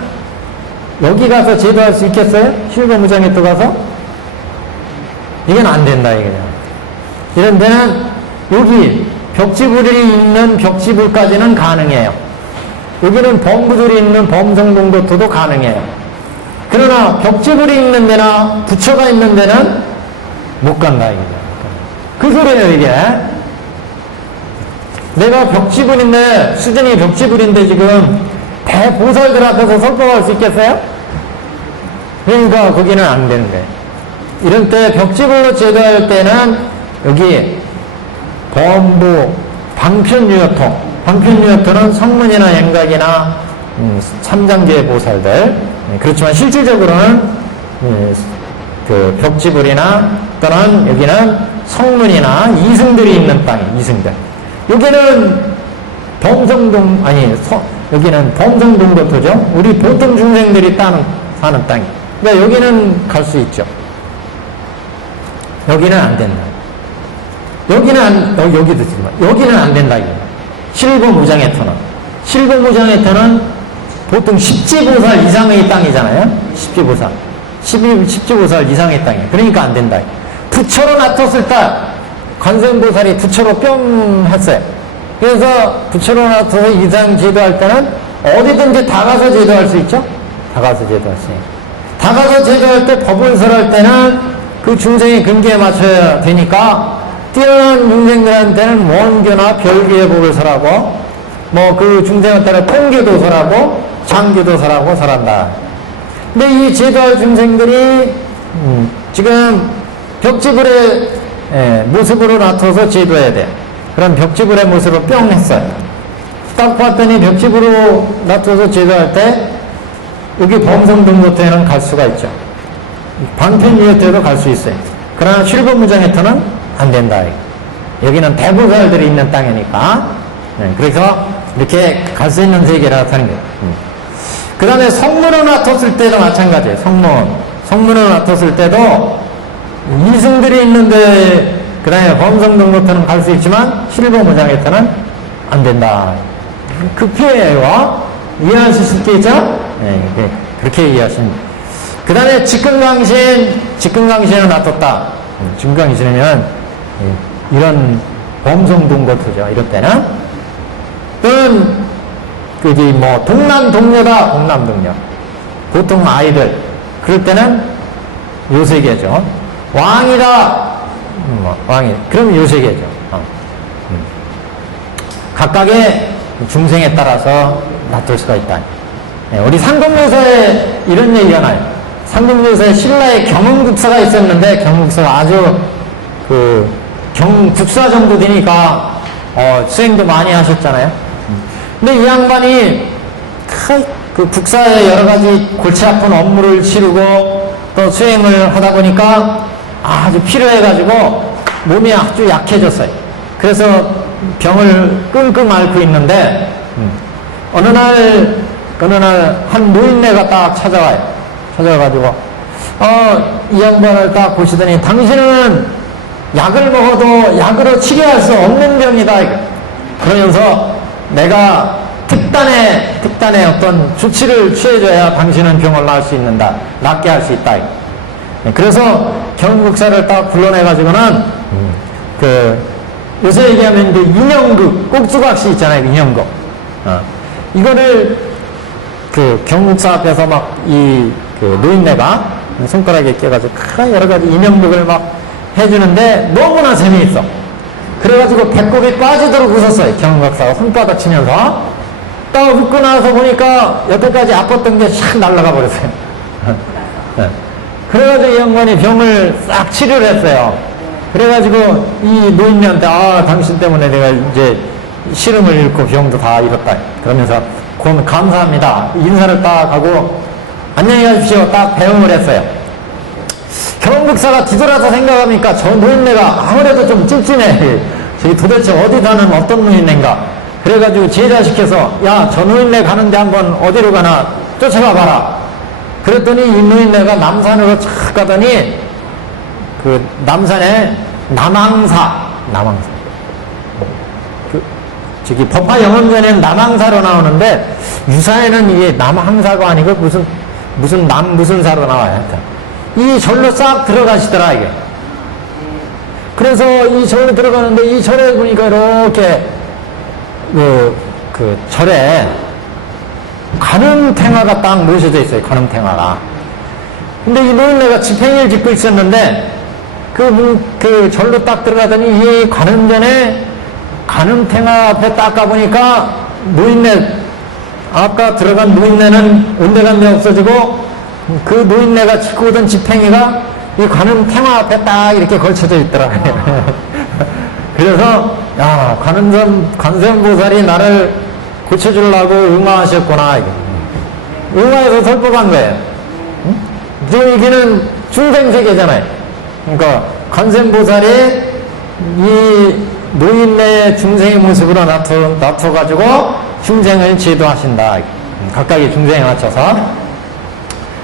여기 가서 제도할 수 있겠어요? 실버무장에 또 가서? 이건 안 된다, 이거냐. 이런 데는 여기 벽지불이 있는 벽지불까지는 가능해요. 여기는 범부들이 있는 범성등고토도 가능해요. 그러나 벽지불이 있는 데나 부처가 있는 데는 못 간다, 이거냐. 그 소리예요, 이게. 내가 벽지불인데, 수준이 벽지불인데 지금 대보살들 앞에서 설법할 수 있겠어요? 그러니까 거기는 안 되는 거예요. 이런 때 벽지불로 제도할 때는 여기 범부, 방편유토는 성문이나 양각이나 삼장제의 보살들, 그렇지만 실질적으로는 그 벽지불이나 또는 여기는 성문이나 이승들이 있는 땅이에요. 이승들. 여기는 여기는 범성등고토죠. 우리 보통 중생들이 사는 땅이. 그러니까 여기는 갈 수 있죠. 여기는 안 된다. 여기도 지금 여기는 안 된다. 실보무장해토는. 실보무장해토는 보통 십지보살 이상의 땅이잖아요. 십지보살. 십지보살 이상의 땅이에요. 그러니까 안 된다. 부처로 놔뒀을 때 관세음보살이 부처로 뿅 했어요. 그래서 부처로 놔둬서 이상 제도할 때는 어디든지 다 가서 제도할 수 있죠? 다 가서 제도할 수 있어요. 다 가서 제도할 때 법을 설할 때는 그 중생의 근기에 맞춰야 되니까 뛰어난 중생들한테는 원교나 별교의 법을 설하고 뭐 그 중생한테는 통교도 설하고 장교도 설하고 설한다. 근데 이 제도할 중생들이 지금 벽지불의 모습으로 나타서 제도해야 돼. 그런 벽지불의 모습으로 뿅 했어요. 딱 봤더니 벽지불로 나타서 제도할 때 여기 범성등고태에는 갈 수가 있죠. 방편유효태도 갈 수 있어요. 그러나 실버무장해터는 안 된다. 여기는 대보살들이 있는 땅이니까. 그래서 이렇게 갈 수 있는 세계라 나타나는 거예요. 그 다음에 성문을 놔뒀을 때도 마찬가지예요. 성문을 놔뒀을 때도 이승들이 있는데 그 다음에 범성등고태는 갈 수 있지만 실버무장해터는 안 된다. 그 피해와 이해하실 수 있겠죠? 네, 그렇게 이해하십니다. 그 다음에 직근강신을 놔뒀다. 직근강신이면 이런 범성등고태죠. 이럴 때는 또는 동남동녀다. 동남동녀. 보통 아이들 그럴 때는 요 세 개죠. 왕이다. 왕이. 그럼 요 세 개죠. 각각의 중생에 따라서 놔둘 수가 있다. 우리 삼국유사에 이런 얘기가 나요. 삼국유사에 신라에 경흥국사가 있었는데 경흥국사가 아주 경국사 정도 되니까 수행도 많이 하셨잖아요. 근데 이 양반이 그 국사에 여러 가지 골치 아픈 업무를 치르고 또 수행을 하다 보니까 아주 필요해가지고 몸이 아주 약해졌어요. 그래서 병을 끙끙 앓고 있는데 어느 날 한 노인네가 딱 찾아와요. 찾아와가지고 이 양반을 딱 보시더니 당신은 약을 먹어도 약으로 치료할 수 없는 병이다. 그러면서 내가 특단의 어떤 조치를 취해줘야 당신은 병을 낫게 할 수 있다. 그래서 경국사를 딱 불러내가지고는 요새 얘기하면 인형극, 꼭두각시 있잖아요. 인형극. 이거를 경국사 앞에서 노인네가 손가락에 껴가지고 여러 가지 인형극을 막 해주는데 너무나 재미있어. 그래가지고 배꼽이 빠지도록 웃었어요. 경국사가 손바닥 치면서. 딱 웃고 나서 보니까 여태까지 아팠던 게 샥 날아가 버렸어요. 그래가지고 이 양반이 병을 싹 치료를 했어요. 그래가지고 이 노인네한테 당신 때문에 내가 이제 시름을 잃고 병도 다 잃었다. 그러면서 감사합니다. 인사를 딱 하고 안녕히 가십시오. 딱 배웅을 했어요. 경국사가 뒤돌아서 생각하니까 저 노인네가 아무래도 좀 찜찜해. 저기 도대체 어디 사는 어떤 노인네인가. 그래가지고 제자시켜서 저 노인네 가는데 한번 어디로 가나 쫓아가 봐라. 그랬더니 이 노인네가 남산으로 착 가더니 남산에 남항사 저기 법화영원전에는 남항사로 나오는데 유사에는 이게 남항사가 아니고 무슨 사로 나와요. 이 절로 싹 들어가시더라 이게. 그래서 이 절로 들어가는데 이 절에 보니까 이렇게 절에 관음탱화가 딱 모셔져 있어요. 관음탱화가. 근데 이 노인네가 집행일을 짓고 있었는데 그 절로 딱 들어가더니 이 관음전에 관음탱화 앞에 딱 가보니까 노인네, 아까 들어간 노인네는 온데간데 없어지고 그 노인네가 짓고 오던 집행이가 이 관음탱화 앞에 딱 이렇게 걸쳐져 있더라고요. 그래서 관세음보살이 나를 고쳐주려고 응화하셨구나. 응화해서 설법한 거예요. 지금 여기는 중생세계잖아요. 그러니까 관세음보살이 이 노인네 중생의 모습으로 나타가지고 중생을 제도하신다. 각각의 중생에 맞춰서.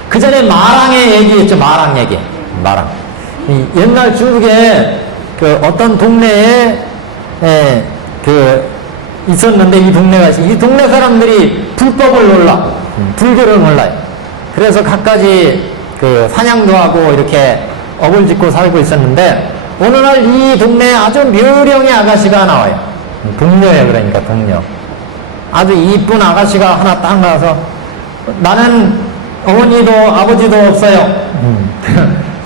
그 전에 마랑의 얘기 있죠. 마랑 얘기. 마랑. 옛날 중국에 어떤 동네에 있었는데 이 동네 사람들이 불법을 몰라. 불교를 몰라요. 그래서 갖가지 사냥도 하고 이렇게 업을 짓고 살고 있었는데 어느 날 이 동네에 아주 묘령의 아가씨가 나와요. 동료예요. 그러니까 동료. 아주 이쁜 아가씨가 하나 딱 나와서 나는 어머니도 아버지도 없어요.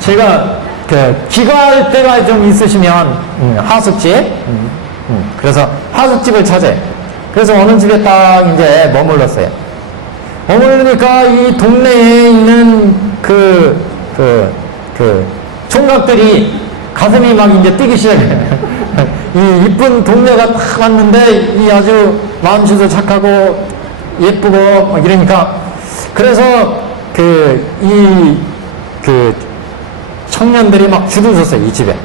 제가 귀가할 때가 좀 있으시면 하숙집 그래서 하숙집을 찾아요. 그래서 어느 집에 딱 이제 머물렀어요. 어머니까 이 동네에 있는 총각들이 가슴이 막 이제 뛰기 시작해요. 이 이쁜 동네가 딱 왔는데 이 아주 마음씨도 착하고 예쁘고 막 이러니까 그래서 청년들이 막 줄을 섰어요. 이 집에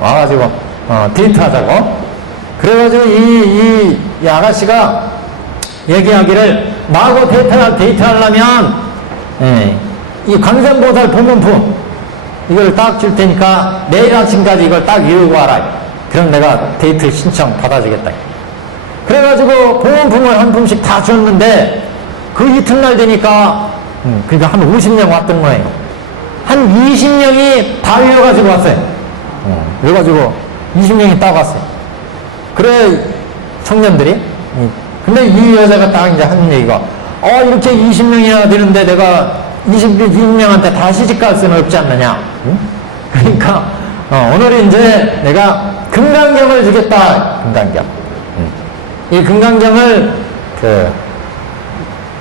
와가지고 데이트하자고. 그래가지고 이 아가씨가 얘기하기를 나하고 데이트하려면 이 관세음보살 보문품 이걸 딱 줄 테니까 내일 아침까지 이걸 딱 이루고 와라. 그럼 내가 데이트 신청 받아주겠다. 그래가지고 보문품을 한 품씩 다 줬는데 그 이튿날 되니까 그러니까 한 50명 왔던 거예요. 한 20명이 다 이뤄가지고 왔어요. 그래가지고 20명이 딱 왔어요. 그래 청년들이 근데 이 여자가 딱 이제 하는 얘기가 이렇게 20명이나 되는데 내가 20명한테 다 시집갈 수는 없지 않느냐. 그러니까 오늘 이제 내가 금강경을 주겠다. 금강경. 이 금강경을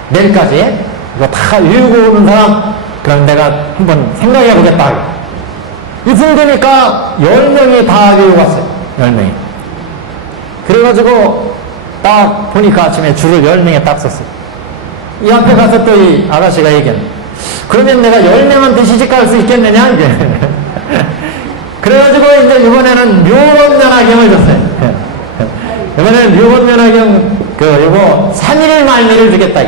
내일까지 이거 다 읽고 오는 사람 그럼 내가 한번 생각해 보겠다. 이쯤 되니까 10명이 다 읽고 왔어요. 10명이. 그래가지고 딱 보니까 아침에 줄을 10명에 딱 섰어요. 이 앞에 가서 또 이 아가씨가 얘기했네. 그러면 내가 10명한테 시집갈 수 있겠느냐? 이게. 그래가지고 이제 이번에는 묘원면화경을 줬어요. 이번에는 묘원면화경 이거 3일 말미를 주겠다.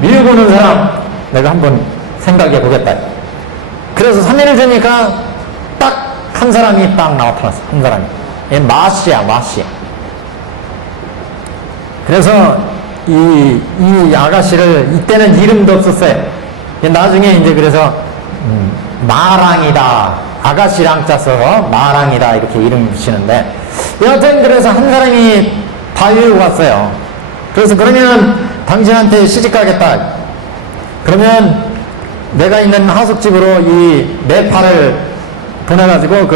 밀고 오는 사람 내가 한번 생각해 보겠다. 그래서 3일을 주니까 딱 한 사람이 딱 나타났어. 한 사람이. 얘 마씨야. 그래서 이 아가씨를 이때는 이름도 없었어요. 나중에 이제 그래서 마랑이다. 아가씨랑 짜서 마랑이다 이렇게 이름 붙이는데 여하튼 그래서 한 사람이 다 이루고 왔어요. 그래서 그러면 당신한테 시집가겠다. 그러면 내가 있는 하숙집으로 이 네팔을 보내가지고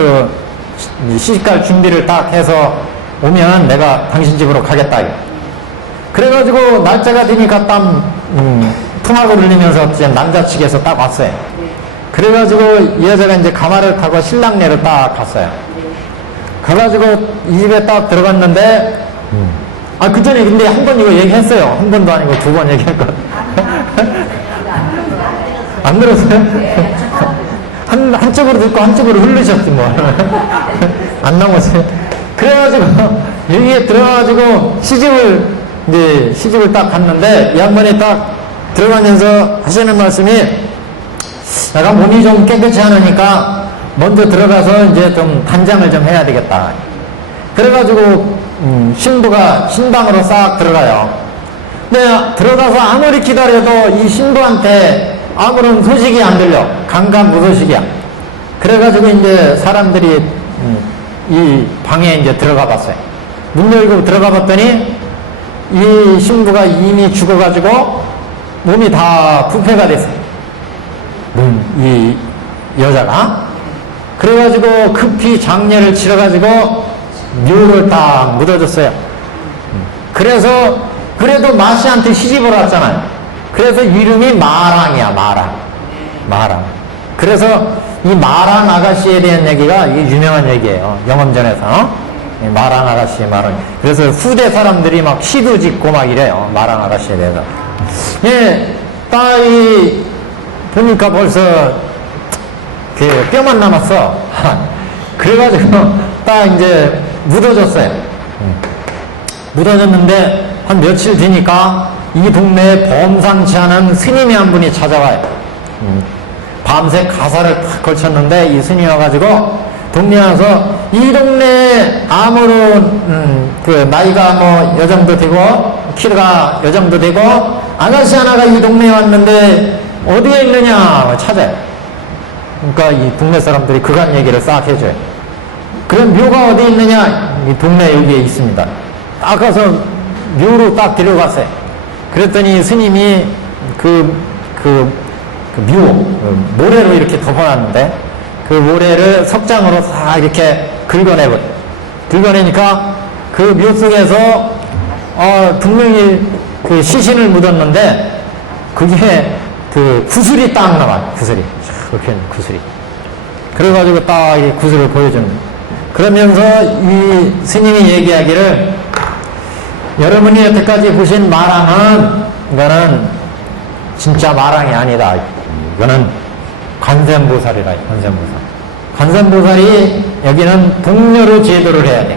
시집갈 준비를 딱 해서 오면 내가 당신 집으로 가겠다. 그래가지고 날짜가 되니까 통학을 울리면서 남자 측에서 딱 왔어요. 그래가지고 이 여자가 이제 가마를 타고 신랑네로 딱 갔어요. 가가지고 이 집에 딱 들어갔는데 그 전에 근데 한 번 이거 얘기했어요. 한 번도 아니고 2번 얘기했거든. 안 들었어요? 한쪽으로 듣고 한쪽으로 흐르셨지 뭐. 안 나오세요? 그래가지고 여기에 들어가가지고 시집을 딱 갔는데 이 양반이 딱 들어가면서 하시는 말씀이 내가 몸이 좀 깨끗이 않으니까 먼저 들어가서 이제 좀 단장을 좀 해야 되겠다. 그래가지고 신부가 신방으로 싹 들어가요. 근데 들어가서 아무리 기다려도 이 신부한테 아무런 소식이 안 들려. 강간무소식이야. 그래가지고 이제 사람들이 이 방에 이제 들어가 봤어요. 문 열고 들어가 봤더니 이 신부가 이미 죽어가지고 몸이 다 부패가 됐어요. 이 여자가. 그래가지고 급히 장례를 치러가지고 묘를 딱 묻어줬어요. 그래서 그래도 마씨한테 시집을 왔잖아요. 그래서 이름이 마랑이야. 마랑. 그래서 이 마랑 아가씨에 대한 얘기가 이게 유명한 얘기예요. 영험전에서. 마랑 아가씨, 그래서 후대 사람들이 막 시도 짓고 막 이래요. 마랑 아가씨에 대해서. 예, 딱 보니까 벌써 뼈만 남았어. 그래가지고 딱 이제 묻어졌어요. 묻어졌는데 한 며칠 뒤니까 이 동네에 범상치 않은 스님이 한 분이 찾아와요. 밤새 가사를 탁 걸쳤는데 이 스님이 와가지고 동네에 와서 이 동네에 아무런 나이가 뭐 여정도 되고 키가 여정도 되고 아가씨 하나가 이 동네에 왔는데 어디에 있느냐 찾아요. 그러니까 이 동네 사람들이 그간 얘기를 싹 해줘요. 그럼 묘가 어디 있느냐? 이 동네 여기에 있습니다. 딱 가서 묘로 딱 데려갔어요. 그랬더니 스님이 모래로 이렇게 덮어놨는데 그 모래를 석장으로 싹 이렇게 긁어내버려. 긁어내니까 그 묘 속에서 분명히 그 시신을 묻었는데 그게 그 구슬이 딱 나와요. 구슬이. 이렇게 구슬이. 그래가지고 딱 이 구슬을 보여주는 거예요. 그러면서 이 스님이 얘기하기를 여러분이 여태까지 보신 마랑은 이거는 진짜 마랑이 아니다. 이거는 관세음보살이라. 관세음보살. 관세음보살이 여기는 동료로 제도를 해야 돼.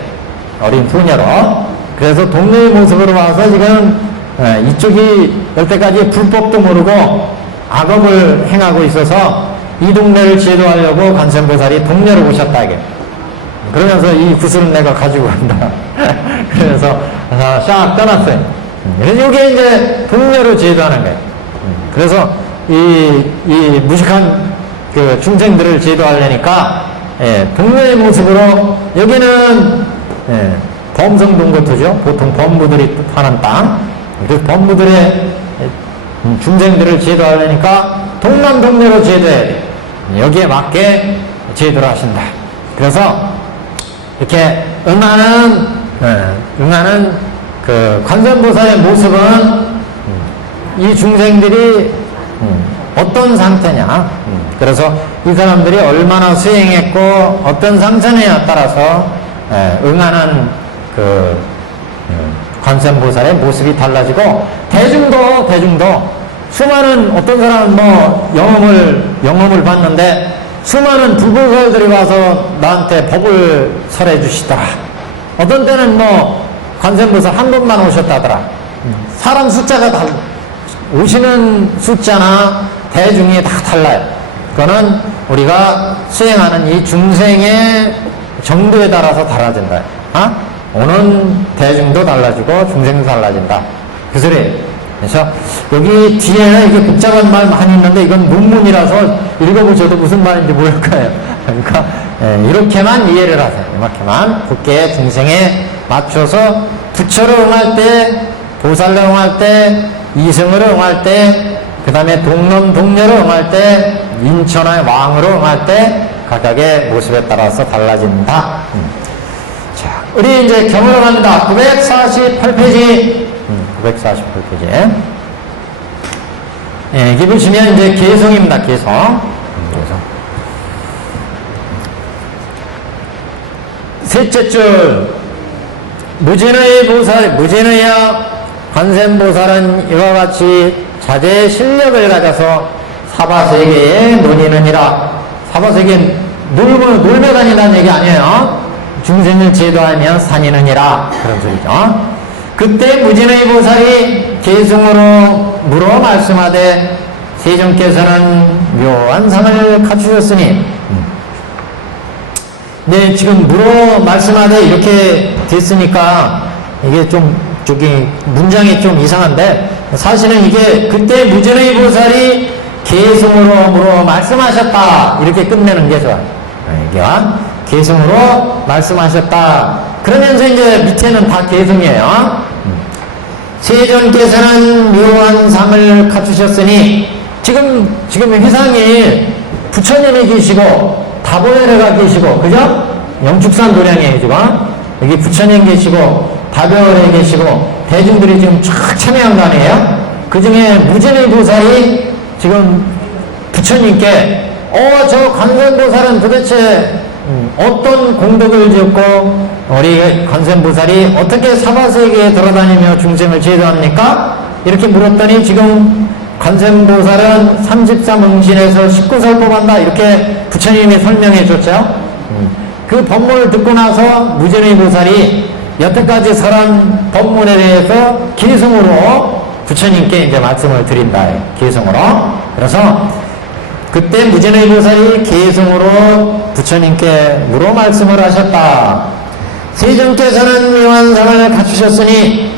어린 소녀로. 그래서 동료의 모습으로 와서 지금 이쪽이 여태까지 불법도 모르고 악업을 행하고 있어서 이 동네를 제도하려고 관세음보살이 동료로 오셨다 이게. 그러면서 이 구슬은 내가 가지고 간다. 그래서 싹 떠났어요. 그래서 이게 이제 동료로 제도하는 거예요. 그래서 이 무식한 그 중생들을 제도하려니까 동료의 모습으로 여기는 범성동거토죠. 보통 범부들이 사는 땅. 그래서 범부들의 중생들을 제도하려니까 동남동료로 제도해야 돼요. 여기에 맞게 제도를 하신다. 그래서 이렇게 응하는 그 관세음보살의 모습은 이 중생들이 어떤 상태냐. 그래서 이 사람들이 얼마나 수행했고 어떤 상태냐에 따라서 응하는 그 관세음보살의 모습이 달라지고 대중도 수많은 어떤 사람은 뭐 영험을 봤는데 수많은 불보살들이 와서 나한테 법을 설해 주시더라. 어떤 때는 뭐 관세음보살 한 번만 오셨다더라. 사람 숫자가 오시는 숫자나 대중이 다 달라요. 그거는 우리가 수행하는 이 중생의 정도에 따라서 달라진다. 오는 대중도 달라지고 중생도 달라진다. 그 소리예요. 그래서 여기 뒤에 이게 복잡한 말 많이 있는데 이건 논문이라서 읽어보셔도 무슨 말인지 모를 거예요. 그러니까 이렇게만 이해를 하세요. 이렇게만 곱게 중생에 맞춰서 부처로 응할 때, 보살로 응할 때, 이승으로 응할 때, 그 다음에 동료로 응할 때, 인천의 왕으로 응할 때 각각의 모습에 따라서 달라진다. 자, 우리 이제 경으로 갑니다. 948페이지. 948페이지. 여기 보시면 이제 개성입니다. 개성. 셋째 줄. 무진의 보살, 무진의여 관세음보살은 이와 같이 자제의 실력을 가져서 사바세계에 논의느니라. 사바세계 놀며 다니다는 얘기 아니에요. 중생을 제도하면 산이느니라. 그런 소리죠. 그때 무진의 보살이 계승으로 물어 말씀하되 세존께서는 묘한 상을 갖추셨으니 네, 지금 물어 말씀하되 이렇게 됐으니까 이게 좀 문장이 좀 이상한데 사실은 이게 그때 무진의 보살이 계승으로 물어 말씀하셨다 이렇게 끝내는 게 좋아요. 이게 계승으로 말씀하셨다. 그러면서 이제 밑에는 다 계승이에요. 세존께서는 묘한 상을 갖추셨으니 지금 회상이 부처님이 계시고 다보혈회가 계시고 그죠? 영축산 도량에 지금 여기 부처님 계시고 다보혈회 계시고 대중들이 지금 쫙 참여한 거 아니에요? 그 중에 무진의 보살이 지금 부처님께 저 관세음보살은 도대체 어떤 공덕을 지었고 우리 관세음보살이 어떻게 사바세계에 돌아다니며 중생을 제도합니까? 이렇게 물었더니 지금 관세음보살은 33응신에서 19설법한다 이렇게 부처님이 설명해 줬죠. 그 법문을 듣고 나서 무진의 보살이 여태까지 설한 법문에 대해서 계승으로 부처님께 이제 말씀을 드린다. 계승으로. 그래서 그때 무진의 보살이 계승으로 부처님께 물어 말씀을 하셨다. 세존께서는 묘한 상을 갖추셨으니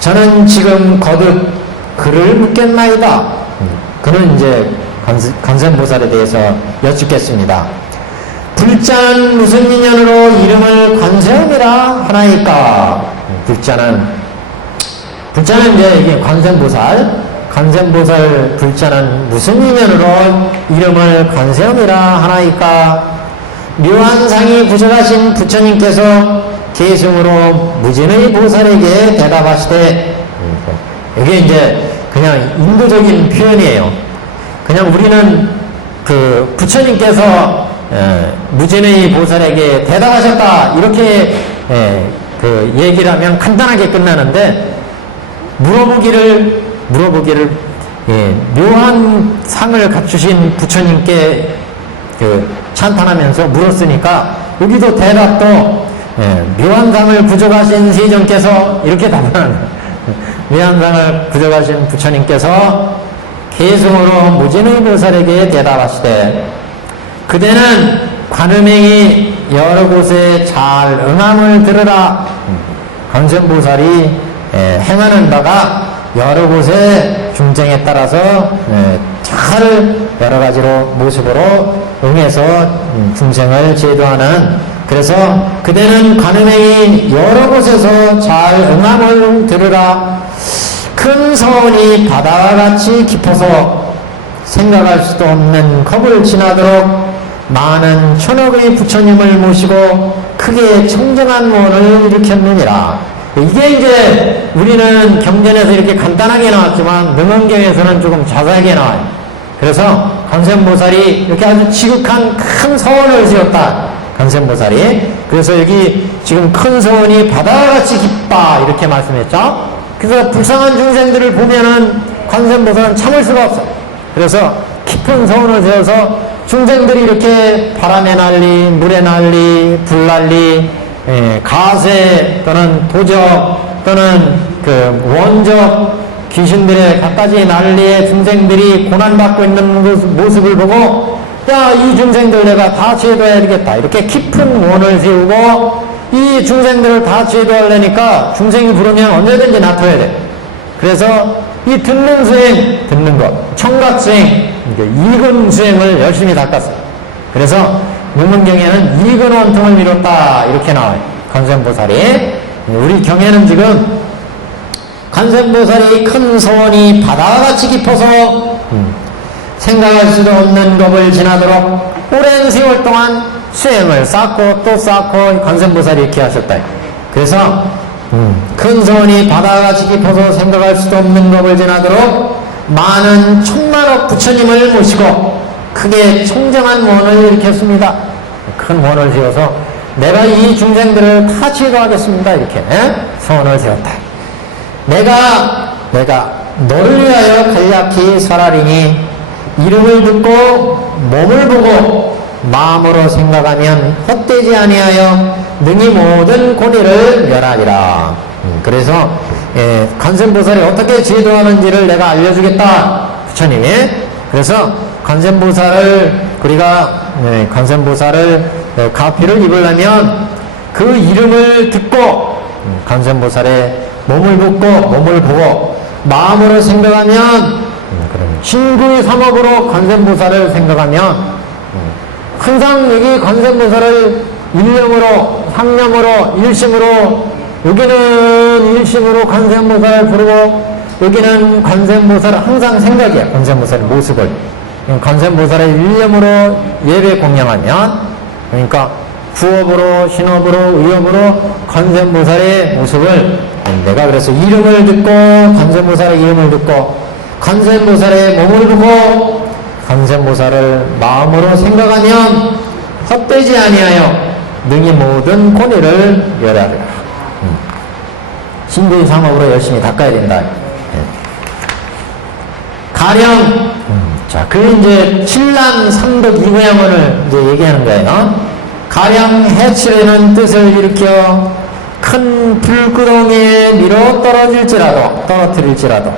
저는 지금 거듭 그를 묻겠나이다. 그는 이제 관세음보살에 대해서 여쭙겠습니다. 불자는 무슨 인연으로 이름을 관세음이라 하나이까? 불자는 이제 이게 관세음보살 불자는 무슨 인연으로 이름을 관세음이라 하나이까? 묘한 상이 부족하신 부처님께서 계승으로 무진의 보살에게 대답하시되, 여기 이제 그냥 인도적인 표현이에요. 그냥 우리는 그 부처님께서 무진의 보살에게 대답하셨다 이렇게 그 얘기를 하면 간단하게 끝나는데 물어보기를 묘한 상을 갖추신 부처님께 그 찬탄하면서 물었으니까 여기도 대답도 묘한 상을 부족하신 세존께서 이렇게 답하는 묘한 상을 부족하신 부처님께서 계승으로 무진의 보살에게 대답하시되 그대는 관음행이 여러 곳에 잘 응함을 들으라. 관세음보살이 행하는 바가 여러 곳에 중쟁에 따라서 잘 여러 가지로 모습으로 응해서 중생을 제도하는, 그래서 그대는 관음행이 여러 곳에서 잘 응함을 들으라. 큰 서원이 바다와 같이 깊어서 생각할 수도 없는 겁을 지나도록 많은 천억의 부처님을 모시고 크게 청정한 무언을 일으켰느니라. 이게 이제 우리는 경전에서 이렇게 간단하게 나왔지만 능언경에서는 조금 자세하게 나와요. 그래서 관세음보살이 이렇게 아주 지극한 큰 서원을 지었다. 관세음보살이. 그래서 여기 지금 큰 서원이 바다와 같이 깊다 이렇게 말씀했죠. 그래서 불쌍한 중생들을 보면은 관세음보살은 참을 수가 없어요. 그래서 깊은 서원을 세워서 중생들이 이렇게 바람에 날리, 물에 날리, 불 날리, 가세 또는 도적 또는 그 원적 귀신들의 갖가지 난리에 중생들이 고난받고 있는 모습을 보고, 야, 이 중생들 내가 다 제도해야 되겠다. 이렇게 깊은 원을 세우고 이 중생들을 다 제도하려니까 중생이 부르면 언제든지 놔둬야 돼. 그래서 이 듣는 수행, 듣는 것, 청각 수행, 이근 수행을 열심히 닦았어요. 그래서 문문경에는 이근 원통을 이뤘다 이렇게 나와요. 관세음보살이. 우리 경에는 지금 관세음보살이 큰 소원이 바다와 같이 깊어서 생각할 수도 없는 겁을 지나도록 오랜 세월 동안 수행을 쌓고 또 쌓고 관세음보살이 이렇게 하셨다. 그래서 큰 소원이 바다와 같이 깊어서 생각할 수도 없는 겁을 지나도록 많은 천만억 부처님을 모시고 크게 청정한 원을 일으켰습니다. 큰 원을 지어서 내가 이 중생들을 다 제도하겠습니다. 이렇게 소원을 세웠다. 내가 너를 위하여 간략히 설하리니 이름을 듣고 몸을 보고 마음으로 생각하면 헛되지 아니하여 능히 모든 고뇌를 멸하리라. 그래서 관세음보살이 어떻게 제도하는지를 내가 알려주겠다. 부처님이. 그래서 관세음보살을 우리가 관세음보살을 가피를 입으려면 그 이름을 듣고 관세음보살의 몸을 붓고 몸을 보고 마음으로 생각하면 신구의 삼업으로 관세음보살을 생각하면 항상 여기 관세음보살을 일념으로 상념으로 일심으로, 여기는 일심으로 관세음보살을 부르고 여기는 관세음보살을 항상 생각해요. 관세음보살의 모습을 관세음보살의 일념으로 예배 공양하면, 그러니까 구업으로 신업으로 의업으로 관세음보살의 모습을 내가 그래서 이름을 듣고 관세음보살의 이름을 듣고 관세음보살의 몸을 보고 관세음보살을 마음으로 생각하면 헛되지 아니하여 능히 모든 고뇌를 멸하리라. 신구의 상업으로 열심히 닦아야 된다. 가령 자, 그 이제 칠란 삼덕 이고양원을 이제 얘기하는 거예요. 가령 해치려는 뜻을 일으켜 큰 불구덩이에 밀어 떨어뜨릴지라도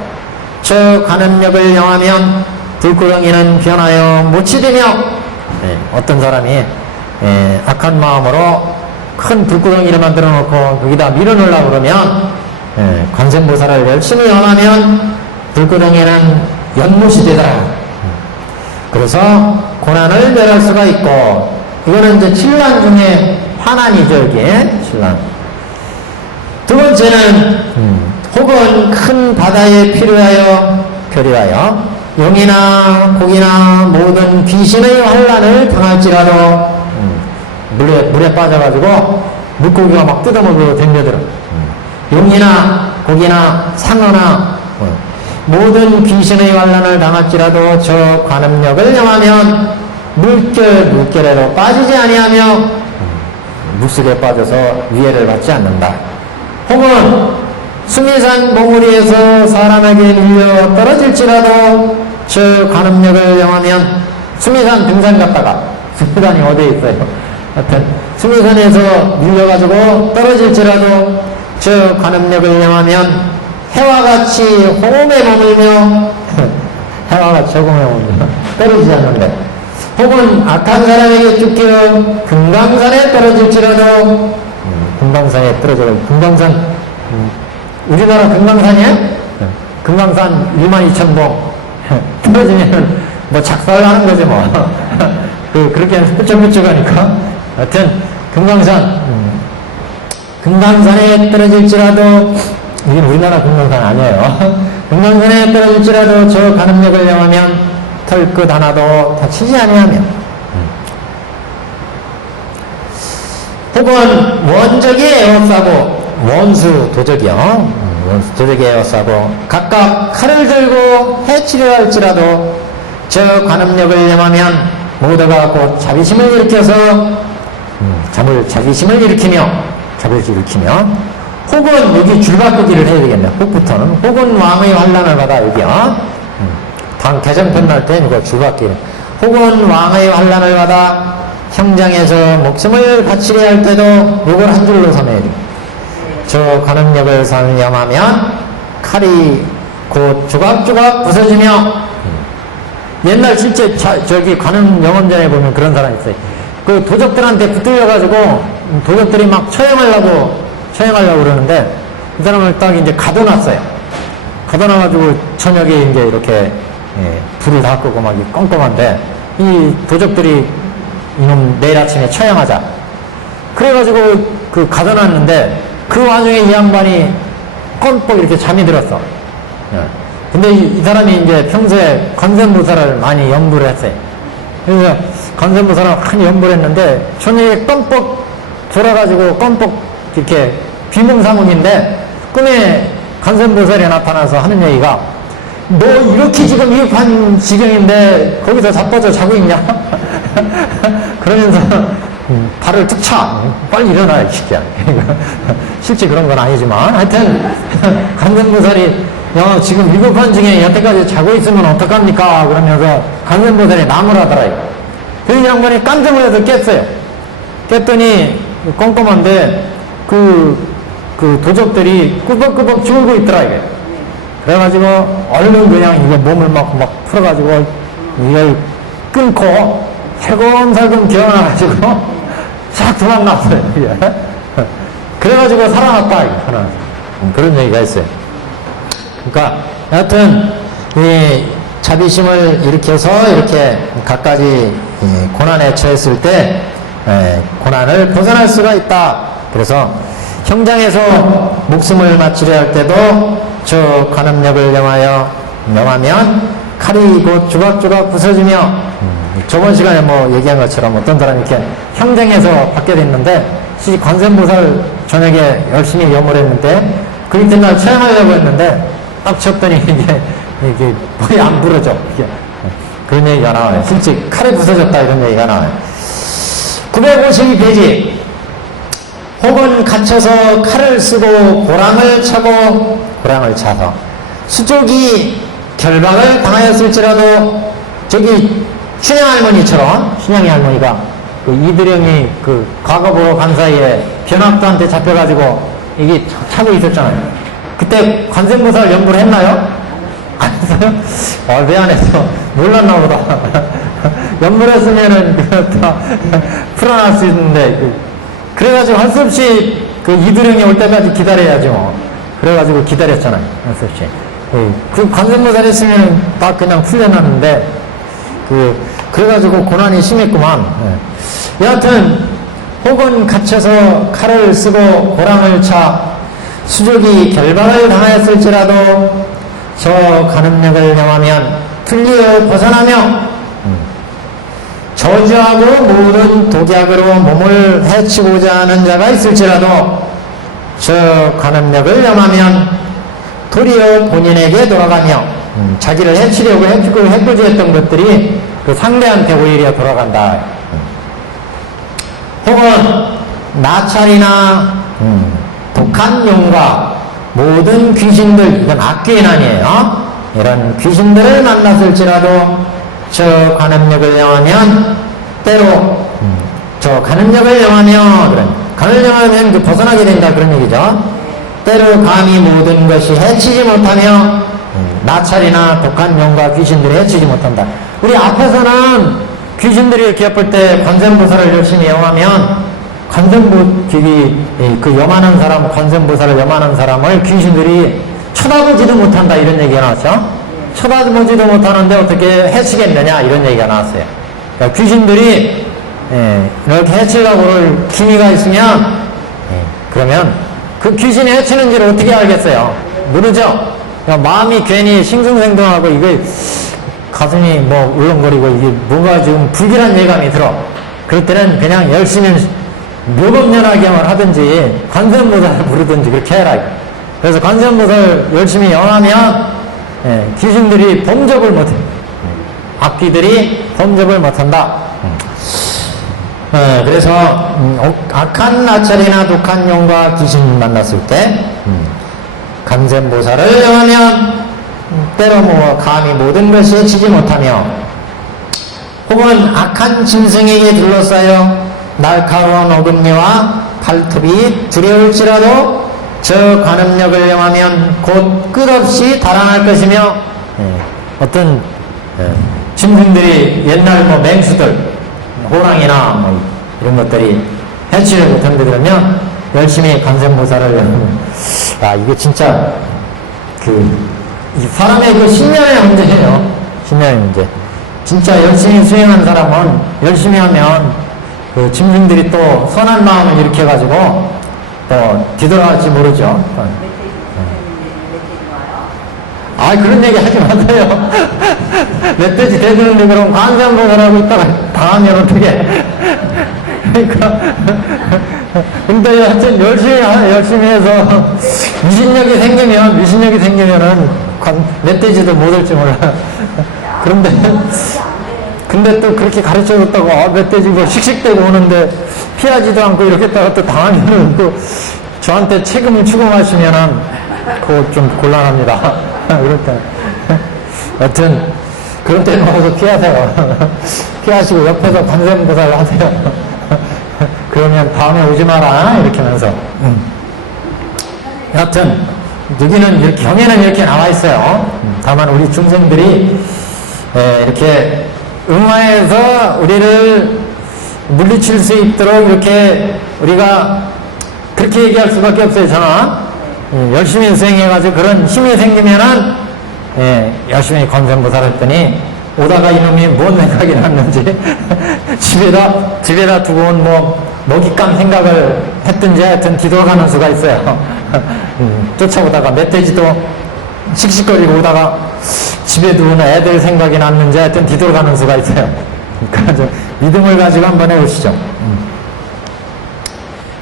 저 가는력을 영하면 불구덩이는 변하여 못이 되며, 어떤 사람이 악한 마음으로 큰 불구덩이를 만들어 놓고 거기다 밀어넣으려고 그러면 관세음보살을 열심히 영하면 불구덩이는 연못이 되더라. 그래서 고난을 멸할 수가 있고, 이거는 이제 칠란 중에 환난이죠. 이게 칠란. 두 번째는 혹은 큰 바다에 표류하여 용이나 고기나 모든 귀신의 환난을 당할지라도 물에 빠져가지고 물고기가 막 뜯어먹으러 댕겨들어. 용이나 고기나 상어나 모든 귀신의 환란을 당할지라도 저 관음력을 영하면 물결에로 빠지지 아니하며 물속에 빠져서 위해를 받지 않는다. 혹은 수미산 봉우리에서 사람에게 밀려 떨어질지라도 저 관음력을 영하면 수미산 등산 갔다가 수미산이 어디에 있어요? 하여튼 수미산에서 밀려가지고 떨어질지라도 저 관음력을 영하면 해와 같이 호음에 머물며 해와 같이 호음에 머물며 떨어지지 않는데 혹은 악한 사람에게 쫓겨 금강산에 떨어질지라도 금강산에 떨어져 금강산 우리나라 금강산이에요? 금강산 22,000봉 떨어지면 뭐 작살나는 거지 뭐 그렇게 훌쩍훌쩍 하니까 하여튼 금강산에 떨어질지라도 이게 우리나라 금강산 아니에요. 금강산에 떨어질지라도 저 관음력을 영하면 털끝 하나도 다치지 아니하며 혹은 원적이 에워싸고 원수 도적이요. 원수 도적이 에워싸고 각각 칼을 들고 해치려 할지라도 저 관음력을 영하면 모두가 곧 자비심을 일으켜서 자비심을 일으키며 혹은 여기 줄바꾸기를 해야 되겠네. 혹부터는 혹은 왕의 환란을 받아 여기요. 다음 개정편 날 때 이거 줄바뀌는 혹은 왕의 환란을 받아 형장에서 목숨을 바치려 할 때도 이걸 한 줄로 섬해야 돼. 저 관음력을 영하면 칼이 곧 조각조각 부서지며 옛날 실제 저기 관음 영험전에 보면 그런 사람 있어요. 그 도적들한테 붙들려가지고 도적들이 막 처형하려고 그러는데 이 사람을 딱 이제 가둬놨어요. 가둬놔가지고 저녁에 이제 이렇게 불을 다 끄고 막 껌껌한데 이 도적들이 이놈 내일 아침에 처형하자. 그래가지고 그 가둬놨는데 그 와중에 이 양반이 껌뻑 이렇게 잠이 들었어. 근데 이 사람이 이제 평소에 관세음보살을 많이 연부를 했어요. 그래서 관세음보살을 많이 연부를 했는데 저녁에 껌뻑 졸아가지고 껌뻑 이렇게 비몽사몽인데 꿈에 관세음보살이 나타나서 하는 얘기가 너 이렇게 지금 위급한 지경인데 거기서 자빠져 자고 있냐? 그러면서 발을 툭 차. 빨리 일어나 이 새끼야. 실제 그런 건 아니지만 하여튼 관세음보살이 지금 위급한 중에 여태까지 자고 있으면 어떡합니까? 그러면서 관세음보살이 나무를 하더라고요. 그 양반이 깜짝 놀라서 깼어요. 깼더니 껌껌한데 그 도적들이 꾸벅꾸벅 죽고 있더라고요. 그래가지고 얼른 그냥 이거 몸을 막 풀어가지고 이걸 끊고 살금살금 기어나가지고 싹 도망갔어요. 그래가지고 살아났다. 그런 얘기가 있어요. 그러니까 여하튼 이 자비심을 일으켜서 이렇게 갖가지 고난에 처했을 때 고난을 벗어날 수가 있다. 그래서 형장에서 목숨을 마치려 할 때도 저 관음력을 영하면 칼이 곧 조각조각 부서지며 저번 시간에 뭐 얘기한 것처럼 어떤 사람이 이렇게 형장에서 받게 됐는데 관세음보살 저녁에 열심히 염을 했는데 그 이튿날 처형하려고 했는데 딱 쳤더니 이게 머리 안 부러져. 그런 얘기가 나와요. 실제 칼이 부서졌다 이런 얘기가 나와요. 952페이지 혹은 갇혀서 칼을 쓰고 고랑을 차서 수족이 결박을 당하였을지라도 저기 춘향이 할머니가 그 이드령이 그 과거보로 간 사이에 변학도한테 잡혀가지고 이게 차고 있었잖아요. 그때 관세음보살 연부를 했나요? 안 했어요? 왜 안 했어? 몰랐나 보다. 연부를 했으면은 다 풀어날 수 있는데 그래가지고 할 수 없이 그 이두령이 올 때까지 기다려야죠. 뭐. 그래가지고 기다렸잖아요. 할 수 없이. 그 관세음보살 했으면 다 그냥 풀려났는데 그래가지고 고난이 심했구만. 여하튼 혹은 갇혀서 칼을 쓰고 고랑을 차 수족이 결박을 당하였을지라도 저 관음력을 영하면 틀리어 벗어나며 저주하고 모든 독약으로 몸을 해치고자 하는 자가 있을지라도 저 관음력을 영하면 도리어 본인에게 돌아가며 자기를 해치려고 해코지했던 것들이 그 상대한테 오히려 돌아간다. 혹은 나찰이나 독한 용과 모든 귀신들, 이건 악귀는 아니에요. 이런 귀신들을 만났을지라도 저 간음력을 영하면 때로 저 간음력을 영하며 그런 간음력을 영하면 그 벗어나게 된다 그런 얘기죠. 때로 감히 모든 것이 해치지 못하며 나찰이나 독한 용과 귀신들을 해치지 못한다. 우리 앞에서는 귀신들이 이렇게 예쁠 때 관세음보살을 열심히 영하면 그 염하는 사람, 관세음보살을 염하는 사람을 귀신들이 쳐다보지도 못한다 이런 얘기가 나왔죠. 쳐다보지도 못하는데 어떻게 해치겠느냐 이런 얘기가 나왔어요. 그러니까 귀신들이 이렇게 해치려고 올 기미가 있으면 그러면 그 귀신이 해치는지를 어떻게 알겠어요? 모르죠. 그러니까 마음이 괜히 싱숭생숭하고 이게 가슴이 뭐 울렁거리고 이게 뭔가 좀 불길한 예감이 들어. 그럴 때는 그냥 열심히 묘법연화경을 하든지 관세음보살을 부르든지 그렇게 해라. 그래서 관세음보살 열심히 영하면 귀신들이 범접을 못해. 악귀들이 범접을 못한다. 그래서 악한 나찰이나 독한 용과 귀신 만났을 때 관세음보살을 영하면 때로 뭐 감히 모든 것이 해치지 못하며 혹은 악한 짐승에게 둘러싸여 날카로운 어금니와 발톱이 두려울지라도 저 간음력을 영하면 곧 끝없이 달아날 것이며 어떤 짐승들이 옛날 뭐 맹수들 호랑이나 뭐 이런 것들이 해치려고 덤비들면 열심히 관세음보살을 이게 진짜 이 사람의 그 신념의 문제예요. 신념의 문제. 진짜 열심히 수행한 사람은 열심히 하면 그 짐승들이 또 선한 마음을 일으켜가지고 또 뒤돌아갈지 모르죠. 그런 얘기 하지 마세요. 멧돼지 대드는데 그럼 관세음보살하고 있다가 당하면 어떡해. 그러니까 근데 하여튼 열심히 해서 미신력이 생기면은 멧돼지도 못 올지 몰라. 근데 또 그렇게 가르쳐 줬다고 멧돼지 뭐 씩씩대고 오는데 피하지도 않고 이렇게 했다가 또 당하면은 또 저한테 책임을 추궁하시면은 그거 좀 곤란합니다. 그럴 때 여튼 그럴 때는 와서 피하세요. 피하시고 옆에서 관세음보살 하세요. 그러면 다음에 오지 마라 이렇게 하면서 여하튼 여기는 이렇게 경에는 이렇게 나와 있어요. 다만 우리 중생들이 이렇게 응화해서 우리를 물리칠 수 있도록 이렇게 우리가 그렇게 얘기할 수밖에 없어요. 저는 열심히 수행해가지고 그런 힘이 생기면은 열심히 관세음보살 했더니 오다가 이놈이 뭔 생각이 났는지 집에다 두고 온 뭐 먹잇감 생각을 했든지 하여튼 뒤돌아가는 수가 있어요. 쫓아오다가 멧돼지도 씩씩거리고 오다가 집에 두는 애들 생각이 났는지 하여튼 뒤돌아가는 수가 있어요. 그러니까 믿음을 가지고 한번 해보시죠.